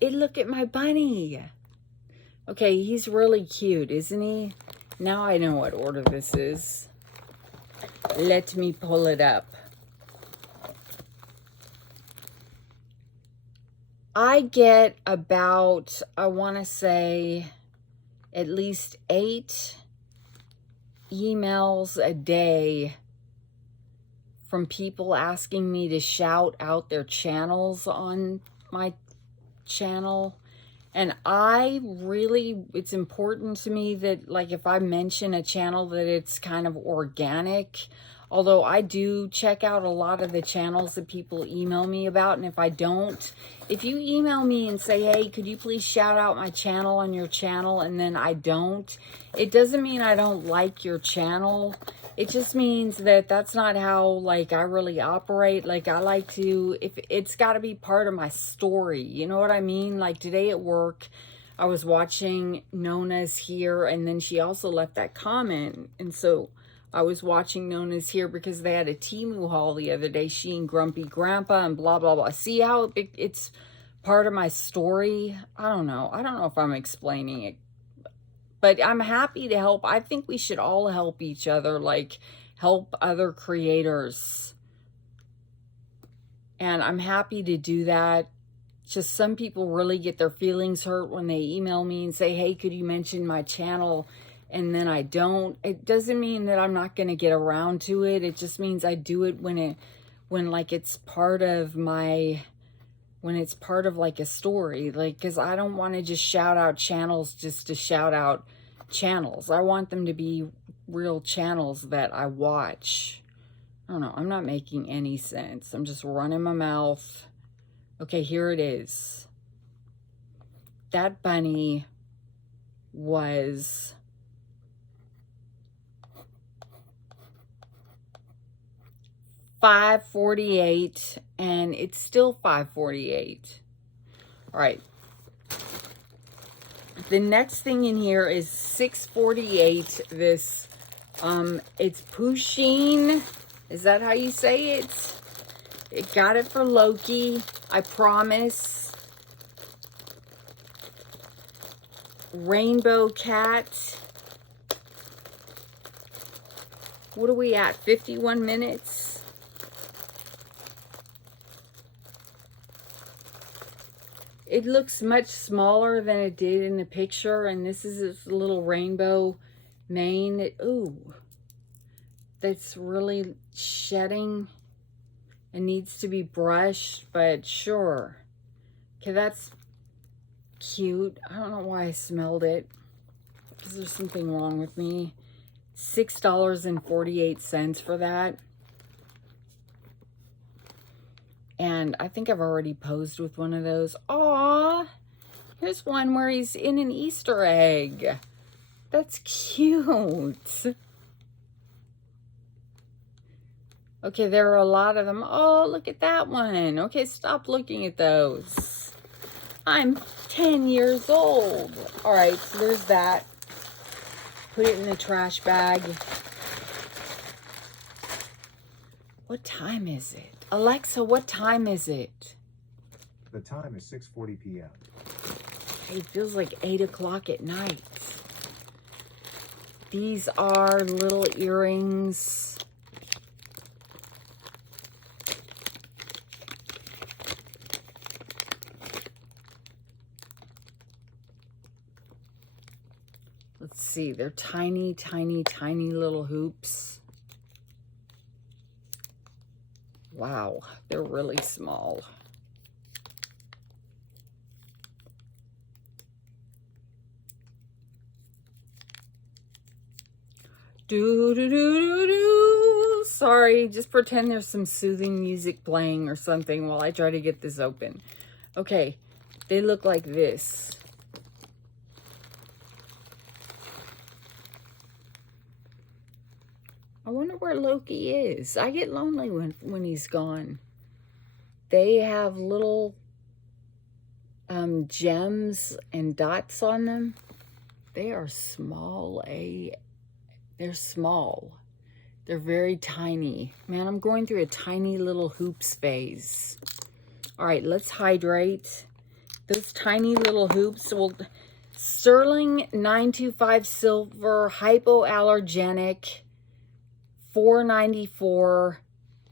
Look at my bunny. Okay, he's really cute, isn't he? Now I know what order this is. Let me pull it up. I get about, I want to say, at least 8 emails a day from people asking me to shout out their channels on my channel. And it's important to me that, like, if I mention a channel, that it's kind of organic. Although I do check out a lot of the channels that people email me about. And if I don't, if you email me and say, hey, could you please shout out my channel on your channel, and then I don't, it doesn't mean I don't like your channel. It just means that that's not how, like, I really operate. Like, I like to, if it's got to be part of my story, you know what I mean? Like, today at work, I was watching Nona's Here, and then she also left that comment. And so I was watching Nona's Here because they had a Temu haul the other day, she and Grumpy Grandpa and blah, blah, blah. See how it's part of my story? I don't know. I don't know if I'm explaining it. But I'm happy to help. I think we should all help each other, like help other creators. And I'm happy to do that. Just some people really get their feelings hurt when they email me and say, hey, could you mention my channel? And then I don't. It doesn't mean that I'm not going to get around to it. It just means I do it when like it's part of my, when it's part of like a story. Like, because I don't want to just shout out channels just to shout out channels. I want them to be real channels that I watch. I don't know. I'm not making any sense. I'm just running my mouth. Okay, here it is. That bunny was $5.48, and it's still $5.48. All right. The next thing in here is $6.48. This, it's Pusheen. Is that how you say it? It got it for Loki, I promise. Rainbow Cat. What are we at? 51 minutes? It looks much smaller than it did in the picture, and this is its little rainbow mane. Ooh, that's really shedding and needs to be brushed, but sure. Okay, that's cute. I don't know why I smelled it. Is there something wrong with me? $6.48 for that. And I think I've already posed with one of those. Aw, here's one where he's in an Easter egg. That's cute. Okay, there are a lot of them. Oh, look at that one. Okay, stop looking at those. I'm 10 years old. All right, so there's that. Put it in the trash bag. What time is it? Alexa, what time is it? The time is 6:40 p.m. It feels like 8 o'clock at night. These are little earrings. Let's see, they're tiny, tiny, tiny little hoops. Wow, they're really small. Do do do do do. Sorry, just pretend there's some soothing music playing or something while I try to get this open. Okay, they look like this. I wonder where Loki is. I get lonely when he's gone. They have little gems and dots on them. They are small. They're small. They're very tiny. Man, I'm going through a tiny little hoops phase. All right, let's hydrate. Those tiny little hoops will... Sterling 925 silver, hypoallergenic, $4.94,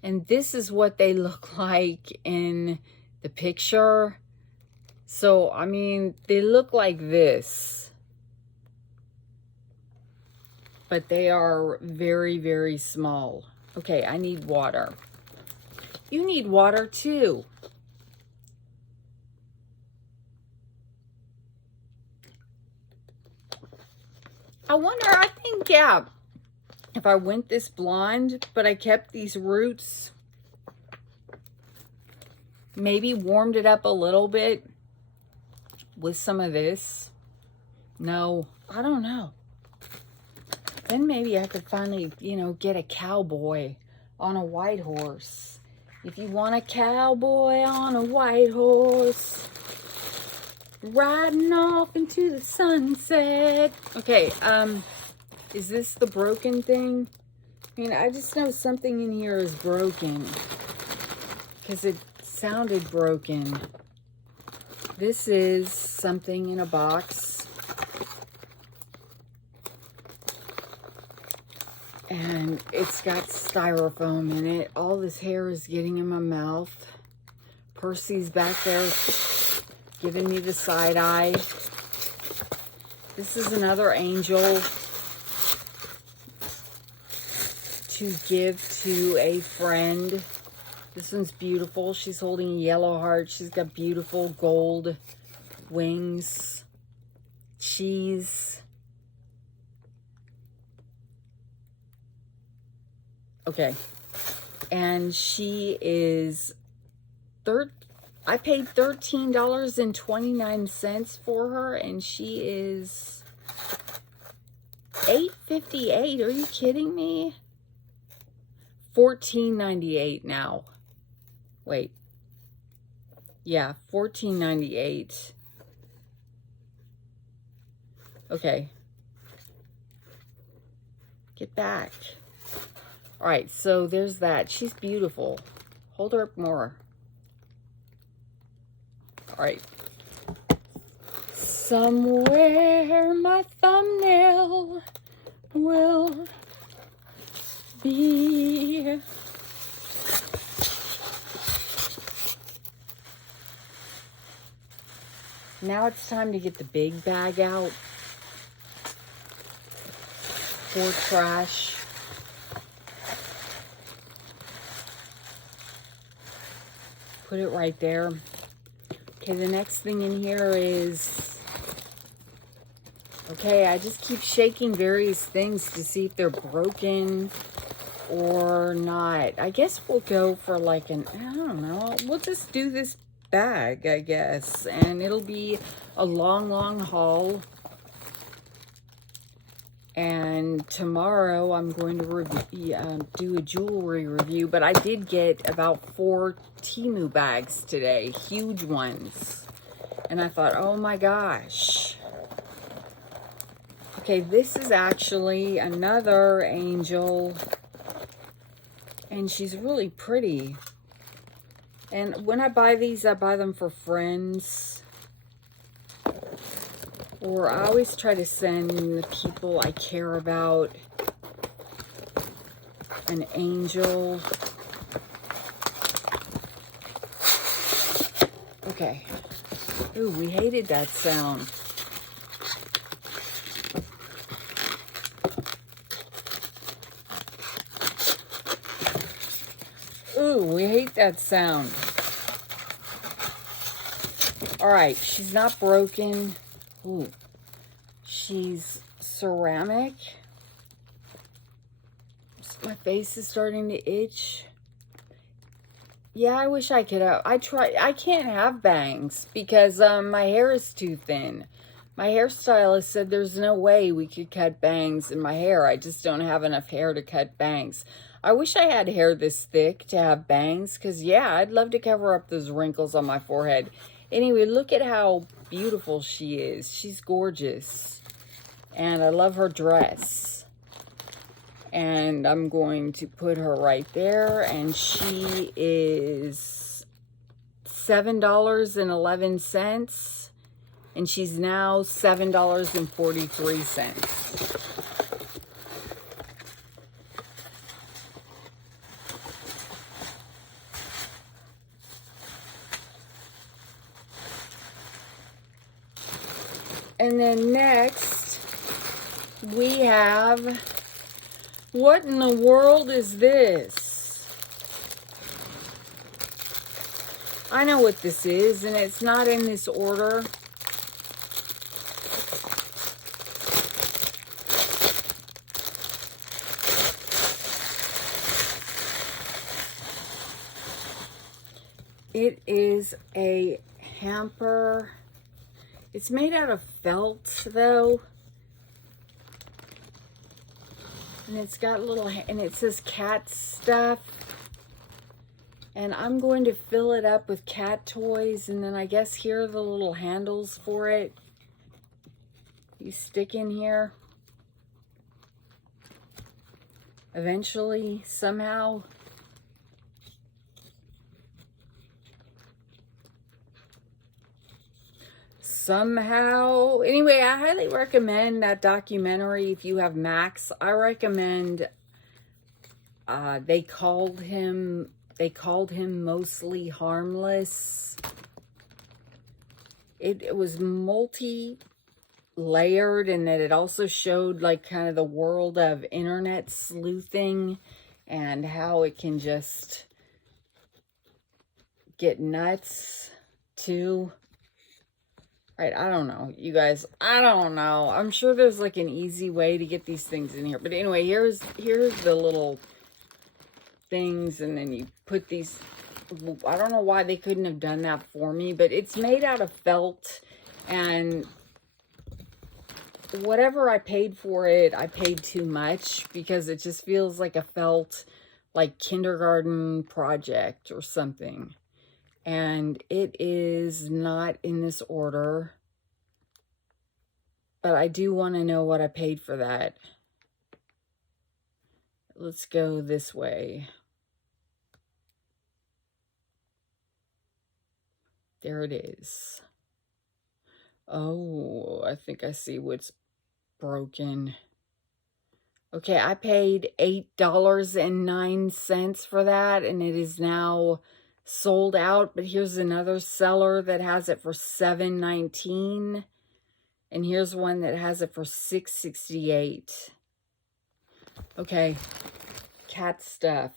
and this is what they look like in the picture. So, I mean, they look like this, but they are very, very small. Okay, I need water. You need water too. I wonder, I think, yeah, if I went this blonde, but I kept these roots, maybe warmed it up a little bit with some of this. No, I don't know. Then maybe I could finally, you know, get a cowboy on a white horse. If you want a cowboy on a white horse, riding off into the sunset. Okay, is this the broken thing? I mean, I just know something in here is broken because it sounded broken. This is something in a box. And it's got styrofoam in it. All this hair is getting in my mouth. Percy's back there giving me the side eye. This is another angel to give to a friend. This one's beautiful. She's holding a yellow heart. She's got beautiful gold wings. Cheese. Okay. And she is I paid $13.29 for her, and she is $8.58. Are you kidding me? $14.98 now. Wait. Yeah, $14.98. Okay. Get back. All right, so there's that. She's beautiful. Hold her up more. All right. Somewhere my thumbnail will be. Now it's time to get the big bag out for trash. Put it right there. Okay, the next thing in here is, okay, I just keep shaking various things to see if they're broken or not. I guess we'll go for like I don't know, we'll just do this bag, I guess, and it'll be a long haul. And tomorrow I'm going to do a jewelry review, but I did get about 4 Temu bags today, huge ones. And I thought, oh my gosh. Okay, this is actually another angel, and she's really pretty. And when I buy these, I buy them for friends. Or I always try to send the people I care about an angel. Okay. Ooh, we hated that sound. Ooh, we hate that sound. All right, she's not broken. Ooh, she's ceramic. My face is starting to itch. Yeah, I wish I could have. I can't have bangs because my hair is too thin. My hairstylist said there's no way we could cut bangs in my hair. I just don't have enough hair to cut bangs. I wish I had hair this thick to have bangs because, yeah, I'd love to cover up those wrinkles on my forehead. Anyway, look at how beautiful she is. She's gorgeous. And I love her dress. And I'm going to put her right there. And she is $7.11. And she's now $7.43. And then next, we have, what in the world is this? I know what this is, and it's not in this order. It is a hamper. It's made out of felt though. And it's got little, and it says cat stuff. And I'm going to fill it up with cat toys. And then I guess here are the little handles for it. You stick in here. Eventually, somehow. Anyway, I highly recommend that documentary if you have Max. I recommend, they called him Mostly Harmless. It was multi-layered, and that it also showed like kind of the world of internet sleuthing and how it can just get nuts too. Right, I don't know, you guys. I don't know. I'm sure there's like an easy way to get these things in here. But anyway, here's the little things, and then you put these. I don't know why they couldn't have done that for me, but it's made out of felt, and whatever I paid for it, I paid too much because it just feels like a felt, like kindergarten project or something. And it is not in this order, but I do want to know what I paid for that. Let's go this way. There it is. Oh, I think I see what's broken. Okay, I paid $8.09 for that, and it is now sold out. But here's another seller that has it for $7.19, and here's one that has it for $6.68. Okay, cat stuff.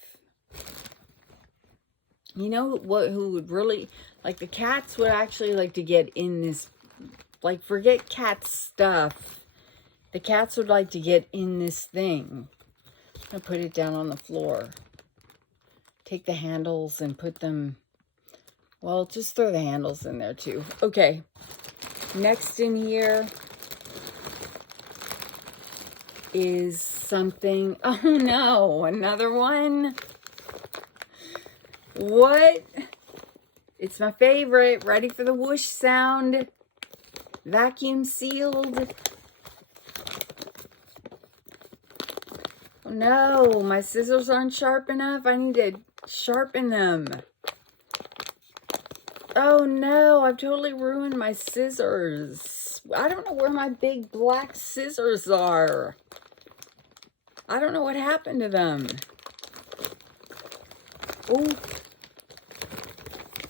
You know what? Who would really like? The cats would actually like to get in this. Like, forget cat stuff. The cats would like to get in this thing. I'm gonna put it down on the floor. Take the handles and put them, well, just throw the handles in there too. Okay, next in here is something. Oh no, another one. What? It's my favorite. Ready for the whoosh sound. Vacuum sealed. Oh no, my scissors aren't sharp enough. I need to sharpen them. Oh no, I've totally ruined my scissors. I don't know where my big black scissors are. I don't know what happened to them. Oh.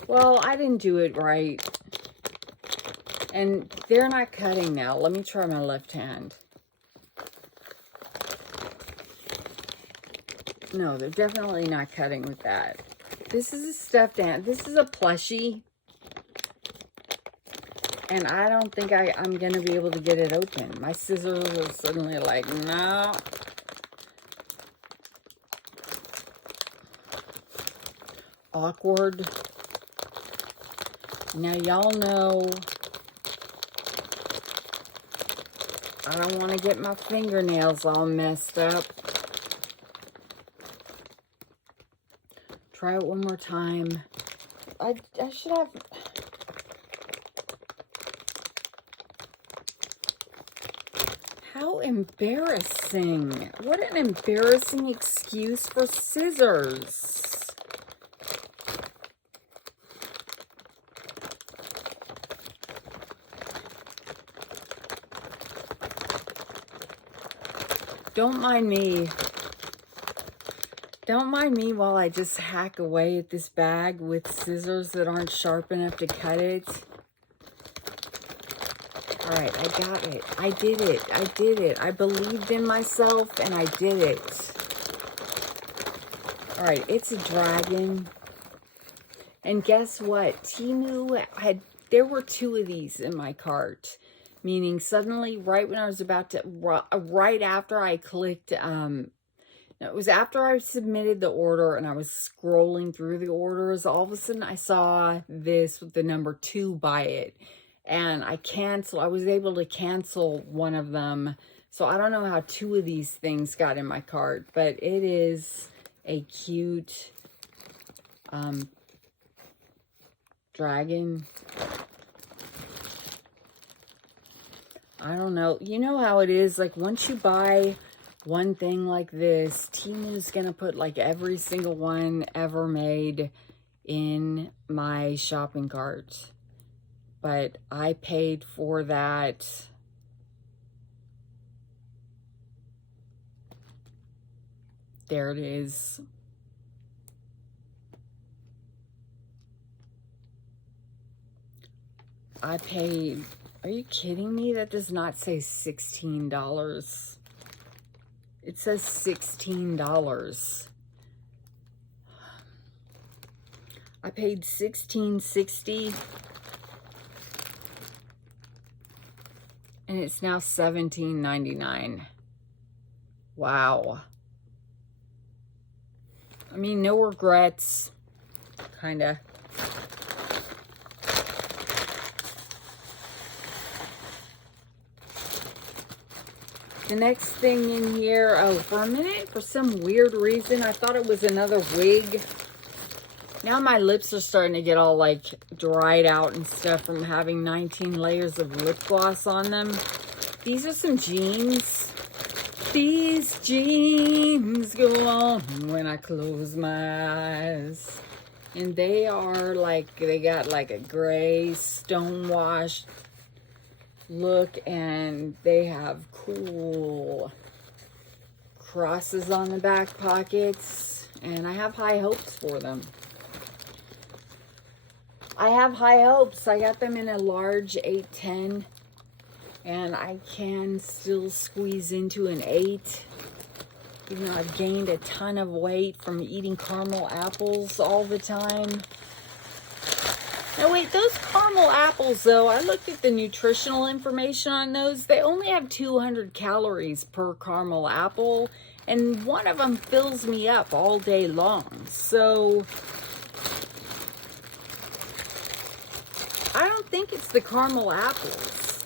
Well, I didn't do it right. And they're not cutting now. Let me try my left hand. No, they're definitely not cutting with that. This is a stuffed animal. This is a plushie. And I don't think I'm going to be able to get it open. My scissors are suddenly like, no. Awkward. Now, y'all know I don't want to get my fingernails all messed up. Try it one more time. I should have... How embarrassing. What an embarrassing excuse for scissors. Don't mind me. Don't mind me while I just hack away at this bag with scissors that aren't sharp enough to cut it. All right, I got it. I did it. I did it. I believed in myself and I did it. All right, it's a dragon. And guess what? Temu there were 2 of these in my cart. Meaning suddenly, right when I was about to, right after I clicked, no, It was after I submitted the order and I was scrolling through the orders. All of a sudden I saw this with the number 2 by it. And I was able to cancel one of them. So I don't know how 2 of these things got in my cart. But it is a cute dragon. I don't know. You know how it is. Like once you buy one thing like this, Temu's gonna put like every single one ever made in my shopping cart. But I paid for that. There it is. I paid, are you kidding me? That does not say $16. It says $16. I paid $16.60 and it's now $17.99. Wow. I mean, no regrets, kinda. The next thing in here, oh, for a minute, for some weird reason, I thought it was another wig. Now my lips are starting to get all like dried out and stuff from having 19 layers of lip gloss on them. These are some jeans. These jeans go on when I close my eyes. And they are like, they got like a gray stonewashed look, and they have cool crosses on the back pockets, and I have high hopes for them. I have high hopes. I got them in a large 810, and I can still squeeze into an 8, even though I've gained a ton of weight from eating caramel apples all the time. Now wait, those caramel apples though, I looked at the nutritional information on those. They only have 200 calories per caramel apple, and one of them fills me up all day long. So I don't think it's the caramel apples.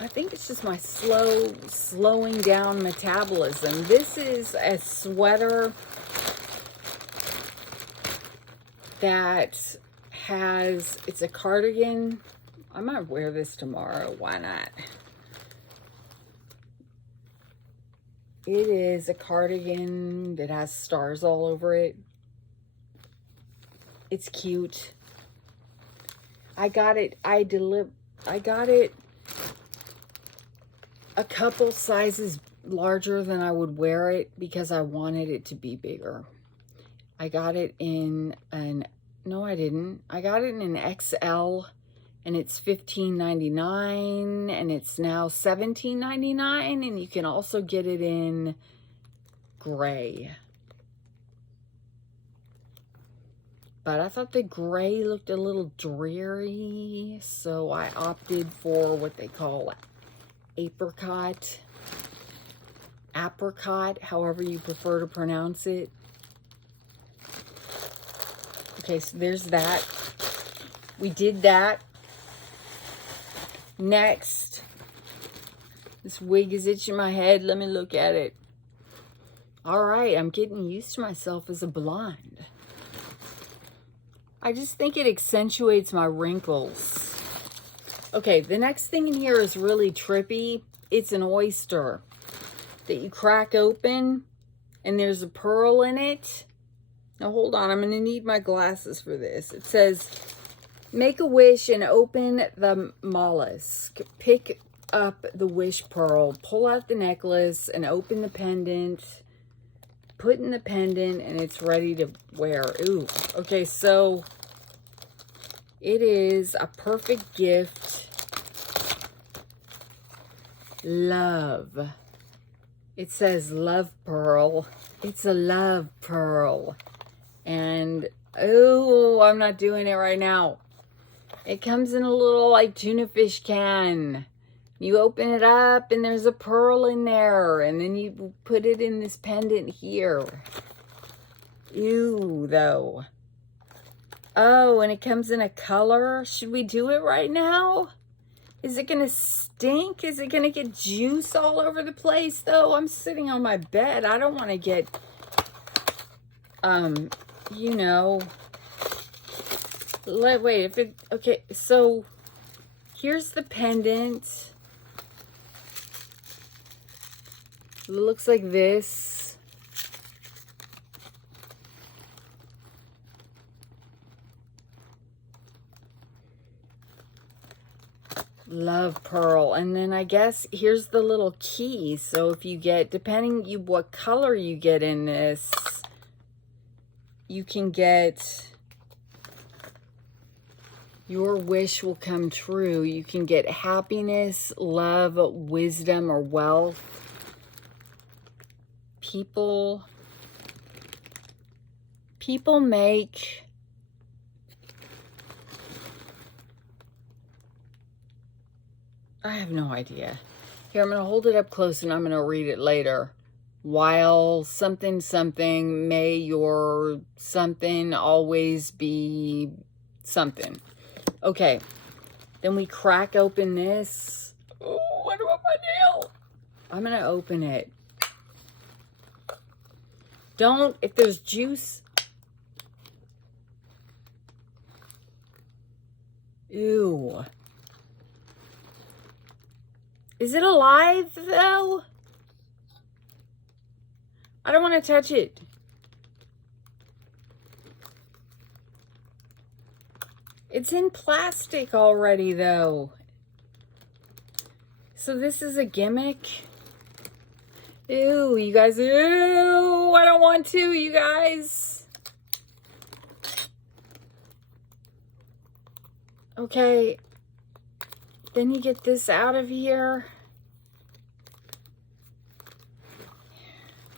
I think it's just my slowing down metabolism. This is a sweater that has, it's a cardigan. I might wear this tomorrow. Why not? It is a cardigan that has stars all over it. It's cute. I got it a couple sizes larger than I would wear it because I wanted it to be bigger. I got it in an, no I didn't. I got it in an XL and it's $15.99 and it's now $17.99, and you can also get it in gray. But I thought the gray looked a little dreary, so I opted for what they call apricot, however you prefer to pronounce it. Okay, so there's that. We did that. Next, this wig is itching my head. Let me look at it. All right, I'm getting used to myself as a blonde. I just think it accentuates my wrinkles. Okay, the next thing in here is really trippy. It's an oyster that you crack open, and there's a pearl in it. Now, hold on. I'm going to need my glasses for this. It says, make a wish and open the mollusk. Pick up the wish pearl. Pull out the necklace and open the pendant. Put in the pendant, and it's ready to wear. Ooh. Okay, so it is a perfect gift. Love. It says love pearl. It's a love pearl. And, oh, I'm not doing it right now. It comes in a little, like, tuna fish can. You open it up and there's a pearl in there. And then you put it in this pendant here. Ew, though. Oh, and it comes in a color. Should we do it right now? Is it going to stink? Is it going to get juice all over the place, though? I'm sitting on my bed. I don't want to get, you know. Wait, if it, okay, so here's the pendant. It looks like this. Love pearl. And then I guess here's the little key. So if you get, depending what color you get in this, you can get, your wish will come true. You can get happiness, love, wisdom, or wealth. People make, I have no idea. Here, I'm going to hold it up close and I'm going to read it later. While something, something, may your something always be something. Okay. Then we crack open this. Oh, what about my nail? I'm going to open it. Don't, if there's juice. Ew. Is it alive, though? I don't want to touch it. It's in plastic already, though. So this is a gimmick. Ew, you guys. Ew, I don't want to, you guys. Okay. Then you get this out of here.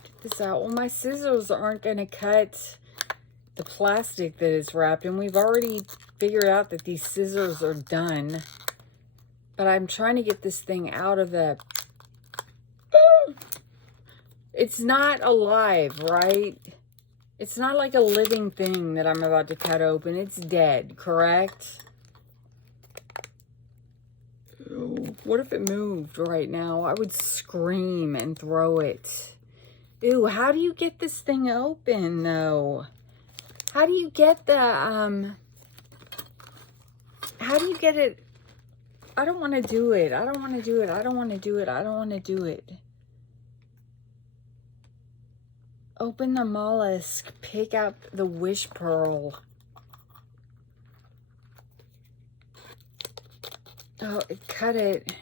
Get this out. Well, my scissors aren't going to cut the plastic that it's wrapped in. We've already figured out that these scissors are done. But I'm trying to get this thing out of the... It's not alive, right? It's not like a living thing that I'm about to cut open. It's dead, correct? Ew, what if it moved right now? I would scream and throw it. Ew, how do you get this thing open, though? How do you get the, how do you get it? I don't want to do it. I don't want to do it. I don't want to do it. I don't want to do it. Open the mollusk. Pick up the wish pearl. Oh, cut it.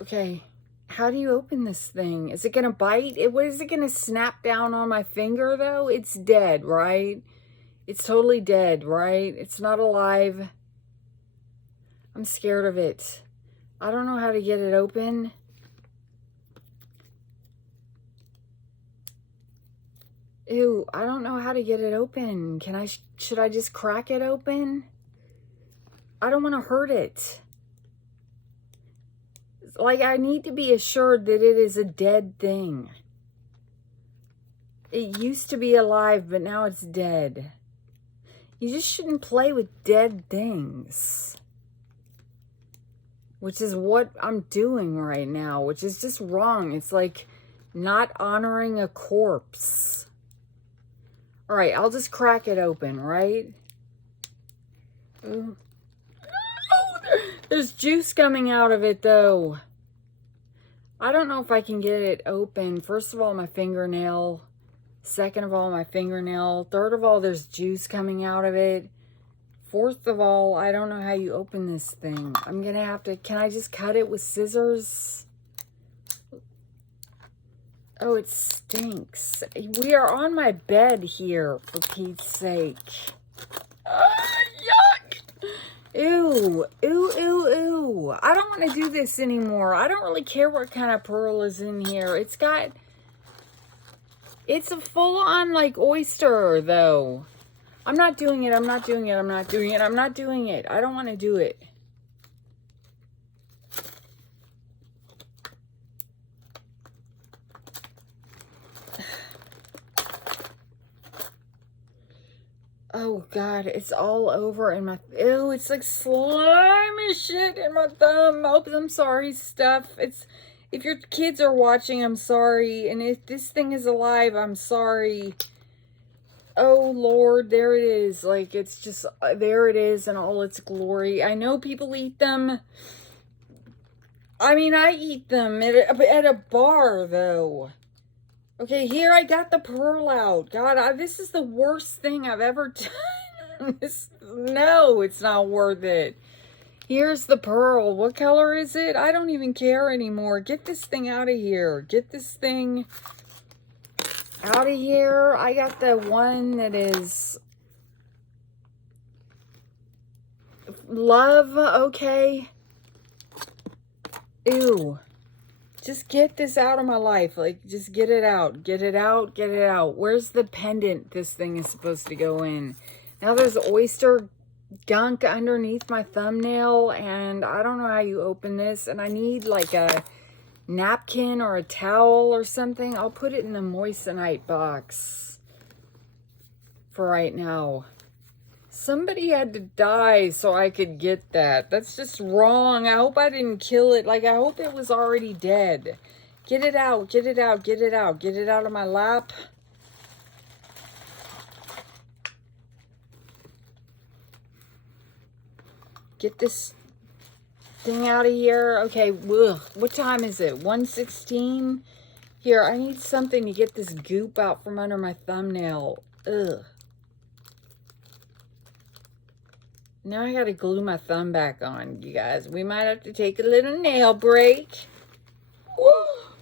Okay. How do you open this thing? Is it going to bite? What is it going to snap down on my finger, though? It's dead, right? It's totally dead, right? It's not alive. I'm scared of it. I don't know how to get it open. Ew, I don't know how to get it open. Should I just crack it open? I don't want to hurt it. Like, I need to be assured that it is a dead thing. It used to be alive, but now it's dead. You just shouldn't play with dead things. Which is what I'm doing right now, which is just wrong. It's like not honoring a corpse. All right, I'll just crack it open, right? Ooh. No! There's juice coming out of it, though. I don't know if I can get it open. First of all, my fingernail. Second of all, my fingernail. Third of all, there's juice coming out of it. Fourth of all, I don't know how you open this thing. I'm going to have to... Can I just cut it with scissors? Oh, it stinks. We are on my bed here, for Pete's sake. Yuck! Ew, ew, ew, ew. I don't want to do this anymore. I don't really care what kind of pearl is in here. It's got It's a full-on, like, oyster, though. I'm not doing it. I'm not doing it. I'm not doing it. I'm not doing it. I don't want to do it. Oh, God. It's all over in my... Ew, it's like slimy shit in my thumb. Oh, I'm sorry, Steph. It's... If your kids are watching, I'm sorry. And if this thing is alive, I'm sorry. Oh, Lord, there it is. Like, it's just... There it is in all its glory. I know people eat them. I mean, I eat them at a bar, though. Okay, here I got the pearl out. God, this is the worst thing I've ever done. No, it's not worth it. Here's the pearl. What color is it? I don't even care anymore. Get this thing out of here. Get this thing out of here. I got the one that is love. Okay. Ew. Just get this out of my life. Like, just get it out. Get it out. Get it out. Where's the pendant this thing is supposed to go in? Now there's oyster gunk underneath my thumbnail. And I don't know how you open this. And I need like a napkin or a towel or something. I'll put it in the moissanite box for right now. Somebody had to die so I could get that. That's just wrong. I hope I didn't kill it. Like, I hope it was already dead. Get it out. Get it out. Get it out. Get it out of my lap. Get this thing out of here. Okay, ugh. What time is it? 1:16? Here, I need something to get this goop out from under my thumbnail. Ugh. Now I gotta glue my thumb back on, you guys. We might have to take a little nail break. Woo!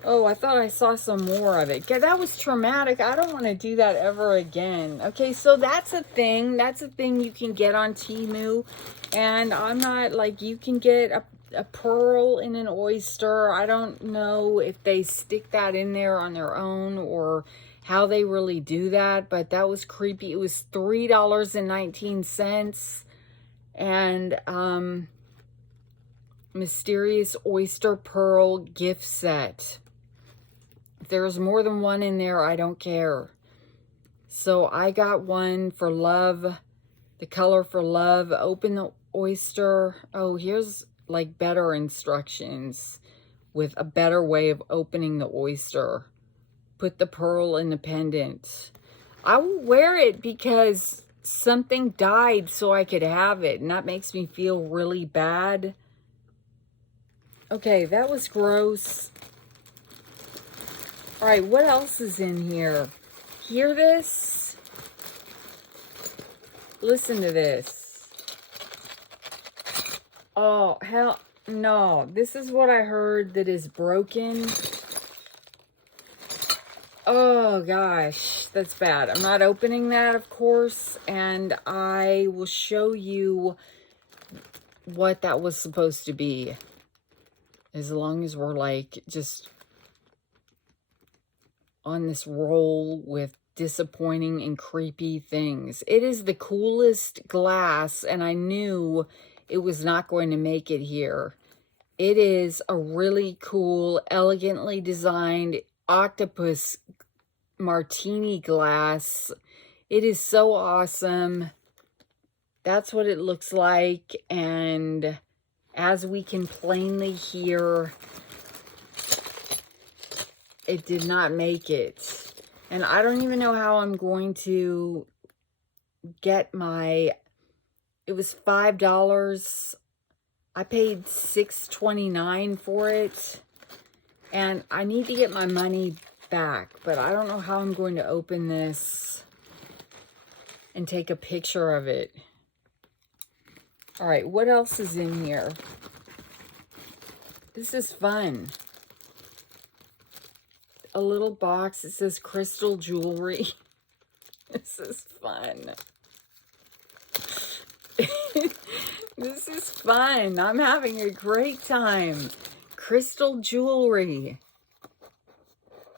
Oh, I thought I saw some more of it. That was traumatic. I don't want to do that ever again. Okay, so that's a thing. That's a thing you can get on Temu. And I'm not, like, you can get a pearl in an oyster. I don't know if they stick that in there on their own or how they really do that. But that was creepy. It was $3.19. And mysterious oyster pearl gift set. If there's more than one in there, I don't care. So I got one for love, the color for love. Open the oyster. Oh, here's like better instructions with a better way of opening the oyster. Put the pearl in the pendant. I will wear it because something died so I could have it, and that makes me feel really bad. Okay, that was gross. All right, what else is in here? Hear this? Listen to this. Oh, hell no. This is what I heard that is broken. Oh, gosh, that's bad. I'm not opening that, of course, and I will show you what that was supposed to be. As long as we're, like, just on this roll with disappointing and creepy things. It is the coolest glass, and I knew it was not going to make it here. It is a really cool, elegantly designed octopus martini glass. It is so awesome. That's what it looks like, and as we can plainly hear, it did not make it. And I don't even know how I'm going to get my... It was $5. I paid $6.29 for it. And I need to get my money back. But I don't know how I'm going to open this and take a picture of it. All right, what else is in here? This is fun. A little box. It says crystal jewelry. This is fun. This is fun. I'm having a great time. Crystal jewelry.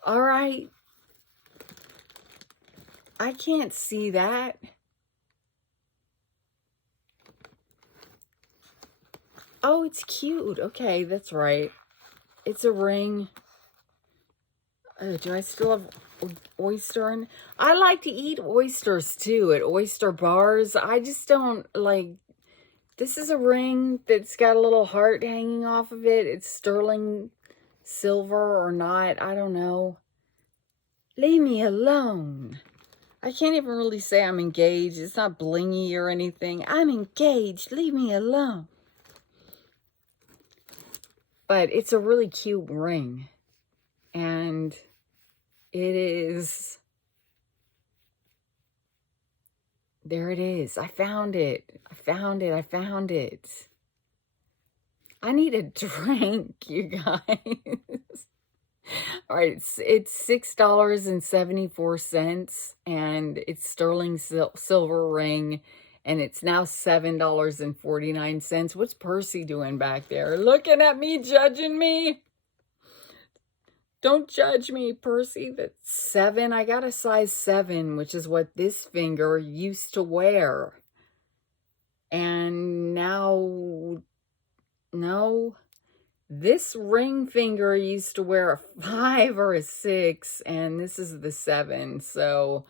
All right. I can't see that. Oh, it's cute. Okay, that's right. It's a ring. Oh, do I still have oyster in? I like to eat oysters too at oyster bars. I just don't like. This is a ring that's got a little heart hanging off of it. It's sterling silver or not. I don't know. Leave me alone. I can't even really say I'm engaged. It's not blingy or anything. I'm engaged. Leave me alone. But it's a really cute ring. And it is... There it is. I found it. I found it. I found it. I need a drink, you guys. All right, it's $6.74, and it's sterling silver ring, and it's now $7.49. What's Percy doing back there? Looking at me, judging me? Don't judge me, Percy. That's 7. I got a size 7, which is what this finger used to wear. And now, no. This ring finger used to wear a 5 or a 6, and this is the 7, so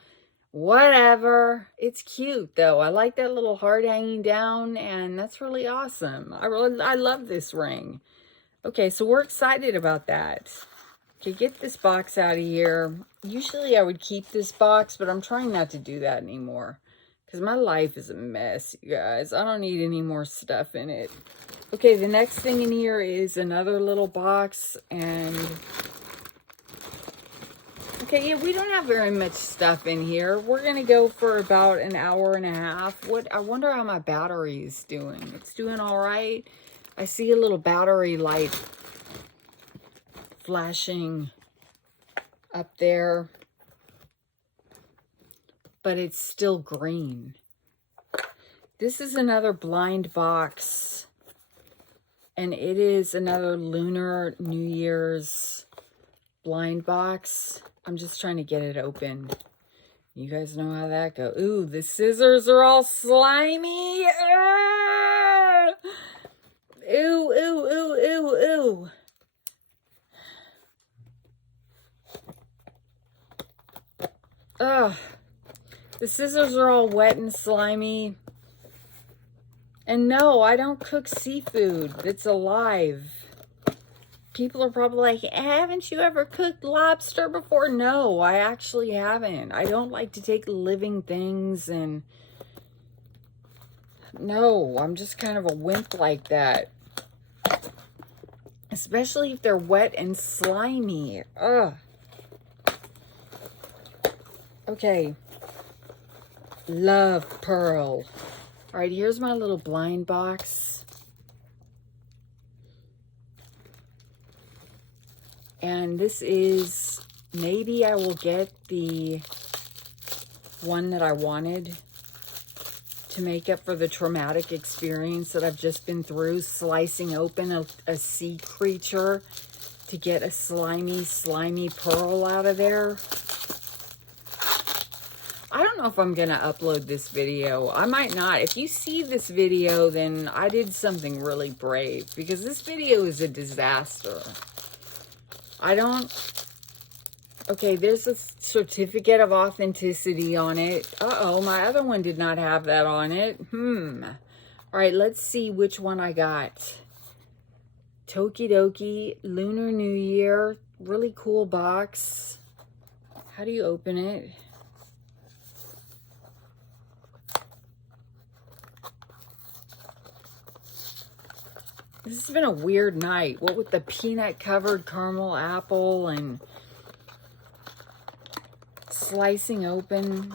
whatever. It's cute, though. I like that little heart hanging down, and that's really awesome. I love this ring. Okay, so we're excited about that. Okay, get this box out of here. Usually I would keep this box, but I'm trying not to do that anymore because my life is a mess, you guys. I don't need any more stuff in it. Okay, the next thing in here is another little box, and okay, yeah, we don't have very much stuff in here. We're gonna go for about an hour and a half. I wonder how my battery is doing. It's doing all right. I see a little battery light flashing up there, but it's still green. This is another blind box. And it is another Lunar New Year's blind box. I'm just trying to get it open. You guys know how that goes. Ooh, the scissors are all slimy. Ah! Ooh, ooh, ooh, ooh, ooh. Ugh. The scissors are all wet and slimy. And no, I don't cook seafood that's alive. People are probably like, haven't you ever cooked lobster before? No, I actually haven't. I don't like to take living things, and no, I'm just kind of a wimp like that. Especially if they're wet and slimy. Ugh. Okay. Love pearl. All right, here's my little blind box. And this is, maybe I will get the one that I wanted to make up for the traumatic experience that I've just been through, slicing open a sea creature to get a slimy pearl out of there. I don't know if I'm going to upload this video. I might not. If you see this video, then I did something really brave, because this video is a disaster. Okay, there's a certificate of authenticity on it. Uh-oh, my other one did not have that on it. All right, let's see which one I got. Tokidoki, Lunar New Year. Really cool box. How do you open it? This has been a weird night. What with the peanut-covered caramel apple and slicing open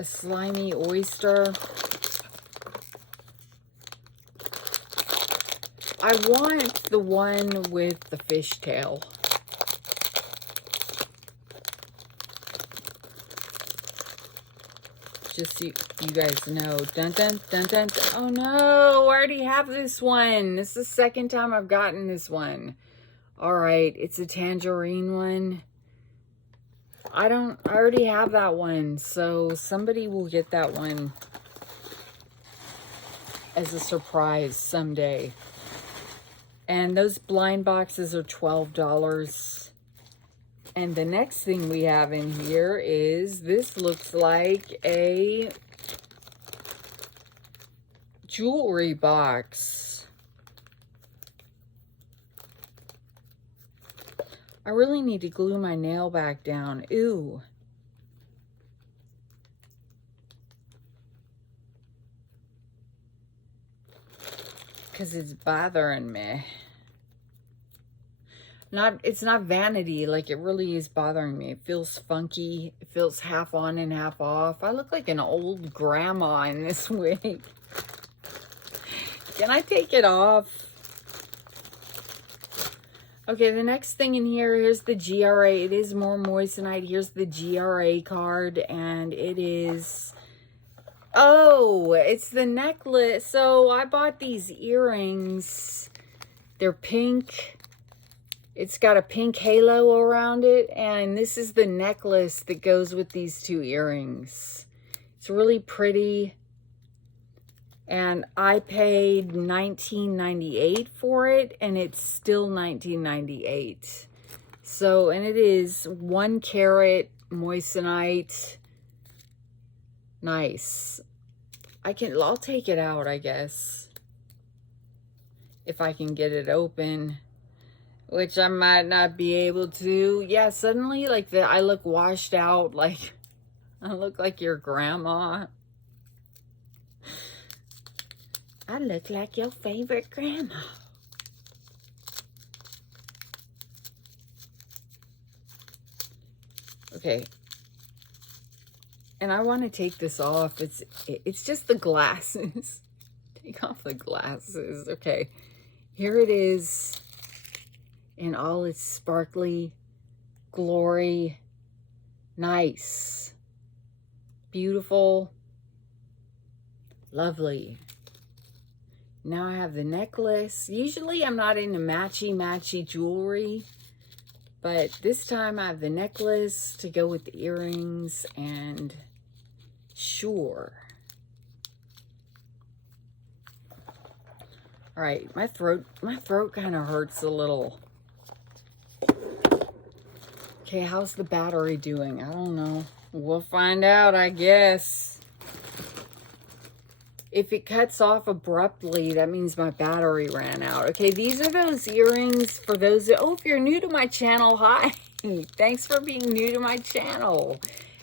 a slimy oyster. I want the one with the fishtail. Just so you guys know. Dun, dun, dun, dun, dun. Oh no, I already have this one. This is the second time I've gotten this one. All right, it's a tangerine one. I already have that one, so somebody will get that one as a surprise someday. And those blind boxes are $12. And the next thing we have in here is, this looks like a jewelry box. I really need to glue my nail back down. Ew. Because it's bothering me. It's not vanity, like it really is bothering me. It feels funky. It feels half on and half off. I look like an old grandma in this wig. Can I take it off? Okay, the next thing in here, here's the GRA. It is more moissanite. Here's the GRA card, and it is... Oh, it's the necklace. So I bought these earrings. They're pink. It's got a pink halo around it, and this is the necklace that goes with these two earrings. It's really pretty. And I paid $19.98 for it, and it's still $19.98. So, and it is 1 carat moissanite. Nice. I'll take it out, I guess, if I can get it open, which I might not be able to. Yeah, suddenly, like, I look washed out, like, I look like your grandma. I look like your favorite grandma. Okay. And I want to take this off. It's just the glasses. Take off the glasses. Okay. Here it is in all its sparkly glory. Nice. Beautiful. Lovely. Now I have the necklace. Usually I'm not into matchy jewelry, but this time I have the necklace to go with the earrings, and sure. All right, my throat kind of hurts a little. Okay, how's the battery doing? I don't know. We'll find out, I guess. If it cuts off abruptly, that means my battery ran out. Okay, these are those earrings for those that, oh, if you're new to my channel, hi. Thanks for being new to my channel.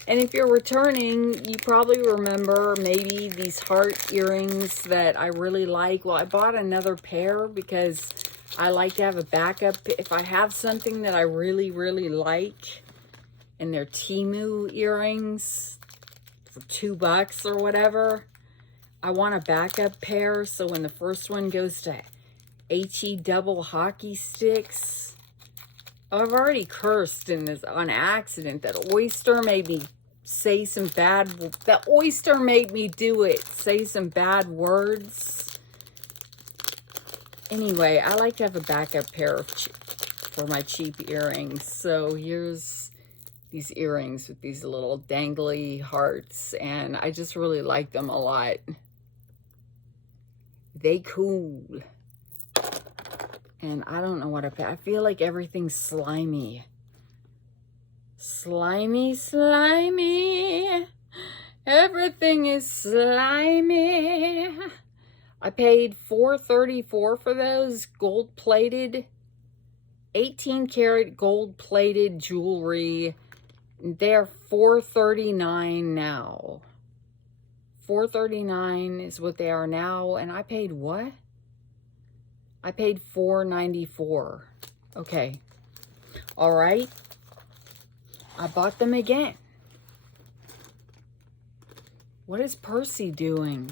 And if you're returning, you probably remember maybe these heart earrings that I really like. Well, I bought another pair because I like to have a backup. If I have something that I really, really like, and they're Temu earrings for $2 or whatever, I want a backup pair, so when the first one goes to Heyyy double hockey sticks. Oh, I've already cursed in this on accident. That oyster made me say some bad... The oyster made me do it. Say some bad words. Anyway, I like to have a backup pair for my cheap earrings. So here's these earrings with these little dangly hearts, and I just really like them a lot. They cool. And I don't know what I feel like everything's slimy. Slimy, slimy. Everything is slimy. I paid $4.34 for those gold-plated, 18-karat gold-plated jewelry. They're $4.39 now. $4.39 is what they are now, and I paid what? I paid $4.94. Okay. All right. I bought them again. What is Percy doing?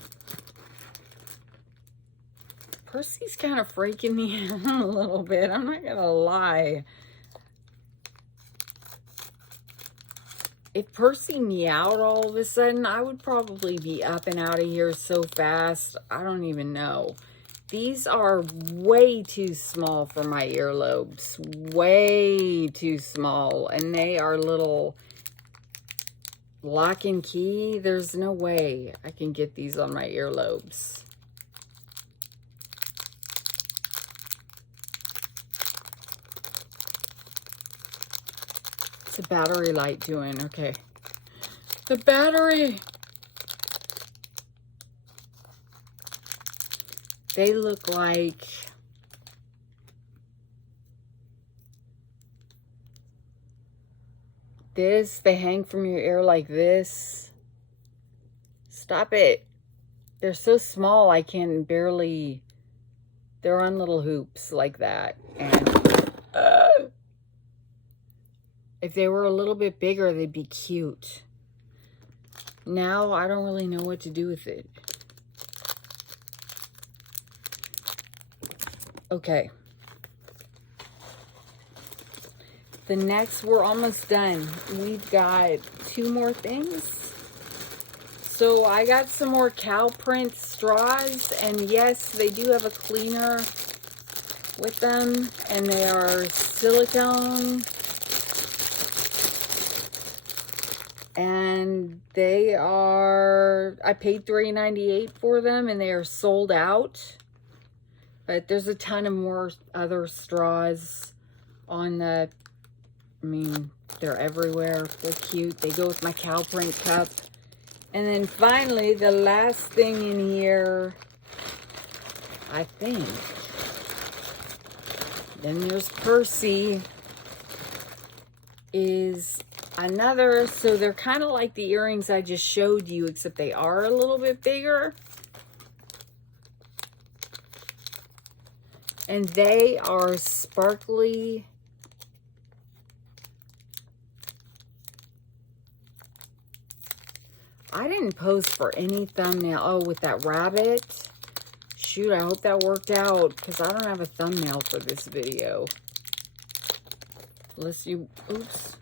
Percy's kind of freaking me out a little bit. I'm not gonna lie. If Percy meowed all of a sudden, I would probably be up and out of here so fast. I don't even know. These are way too small for my earlobes. Way too small. And they are little lock and key. There's no way I can get these on my earlobes. What's the battery light doing? Okay. The battery. They look like this. They hang from your ear like this. Stop it. They're so small I can barely. They're on little hoops like that. And if they were a little bit bigger, they'd be cute. Now I don't really know what to do with it. Okay. The next, we're almost done. We've got 2 more things. So I got some more cow print straws, and yes, they do have a cleaner with them, and they are silicone. And they are, I paid $3.98 for them, and they are sold out. But there's a ton of more other straws on the, I mean, they're everywhere. They're cute. They go with my cow print cup. And then finally, the last thing in here, I think. Then there's Percy. Is another, so they're kind of like the earrings I just showed you, except they are a little bit bigger. And they are sparkly. I didn't post for any thumbnail. Oh, with that rabbit. Shoot, I hope that worked out, because I don't have a thumbnail for this video. Unless you, oops.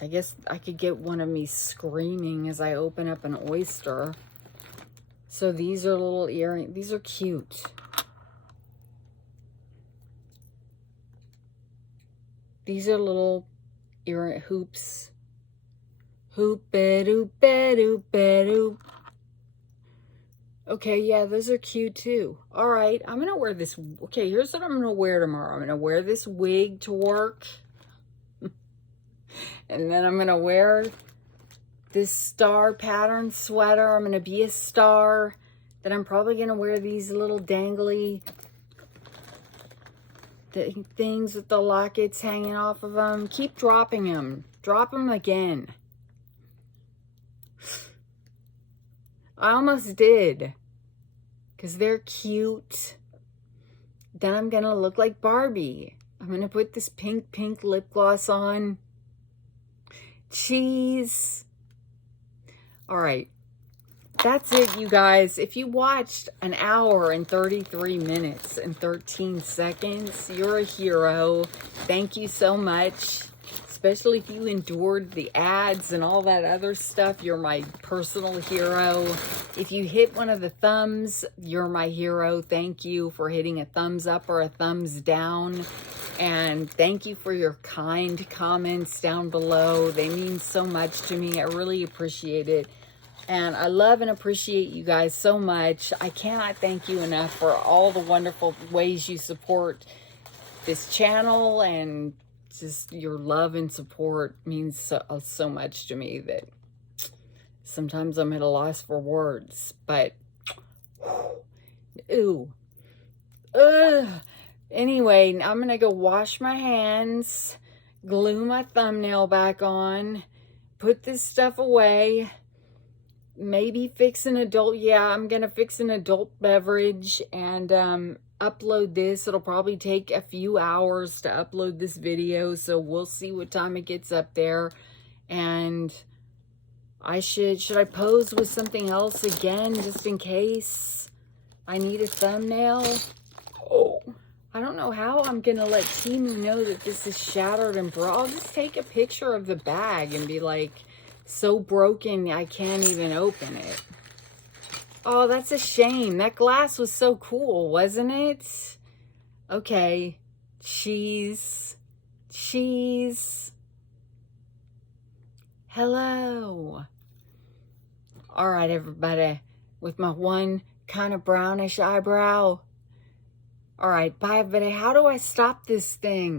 I guess I could get one of me screaming as I open up an oyster. So these are little earrings. These are cute. These are little ear hoops. Hoop-a-doop-a-doop-a-doop. Okay, yeah, those are cute too. All right, I'm going to wear this. Okay, here's what I'm going to wear tomorrow. I'm going to wear this wig to work. And then I'm going to wear this star pattern sweater. I'm going to be a star. Then I'm probably going to wear these little dangly things with the lockets hanging off of them. Keep dropping them. Drop them again. I almost did. Because they're cute. Then I'm going to look like Barbie. I'm going to put this pink lip gloss on. Cheese. All right. That's it, you guys. If you watched an hour and 33 minutes and 13 seconds, you're a hero. Thank you so much. Especially if you endured the ads and all that other stuff, you're my personal hero. If you hit one of the thumbs, you're my hero. Thank you for hitting a thumbs up or a thumbs down. And thank you for your kind comments down below. They mean so much to me. I really appreciate it. And I love and appreciate you guys so much. I cannot thank you enough for all the wonderful ways you support this channel, and just your love and support means so much to me that sometimes I'm at a loss for words. But, ooh. Anyway, I'm going to go wash my hands, glue my thumbnail back on, put this stuff away. Maybe fix an adult. Yeah, I'm going to fix an adult beverage and upload this. It'll probably take a few hours to upload this video, so we'll see what time it gets up there. And should I pose with something else again, just in case I need a thumbnail? Oh, I don't know how I'm going to let Temu know that this is shattered and broken. I'll just take a picture of the bag and be like, so broken I can't even open it. Oh, that's a shame. That glass was so cool, wasn't it? Okay. Cheese. Cheese. Hello. All right, everybody. With my one kind of brownish eyebrow. All right, bye, everybody. How do I stop this thing?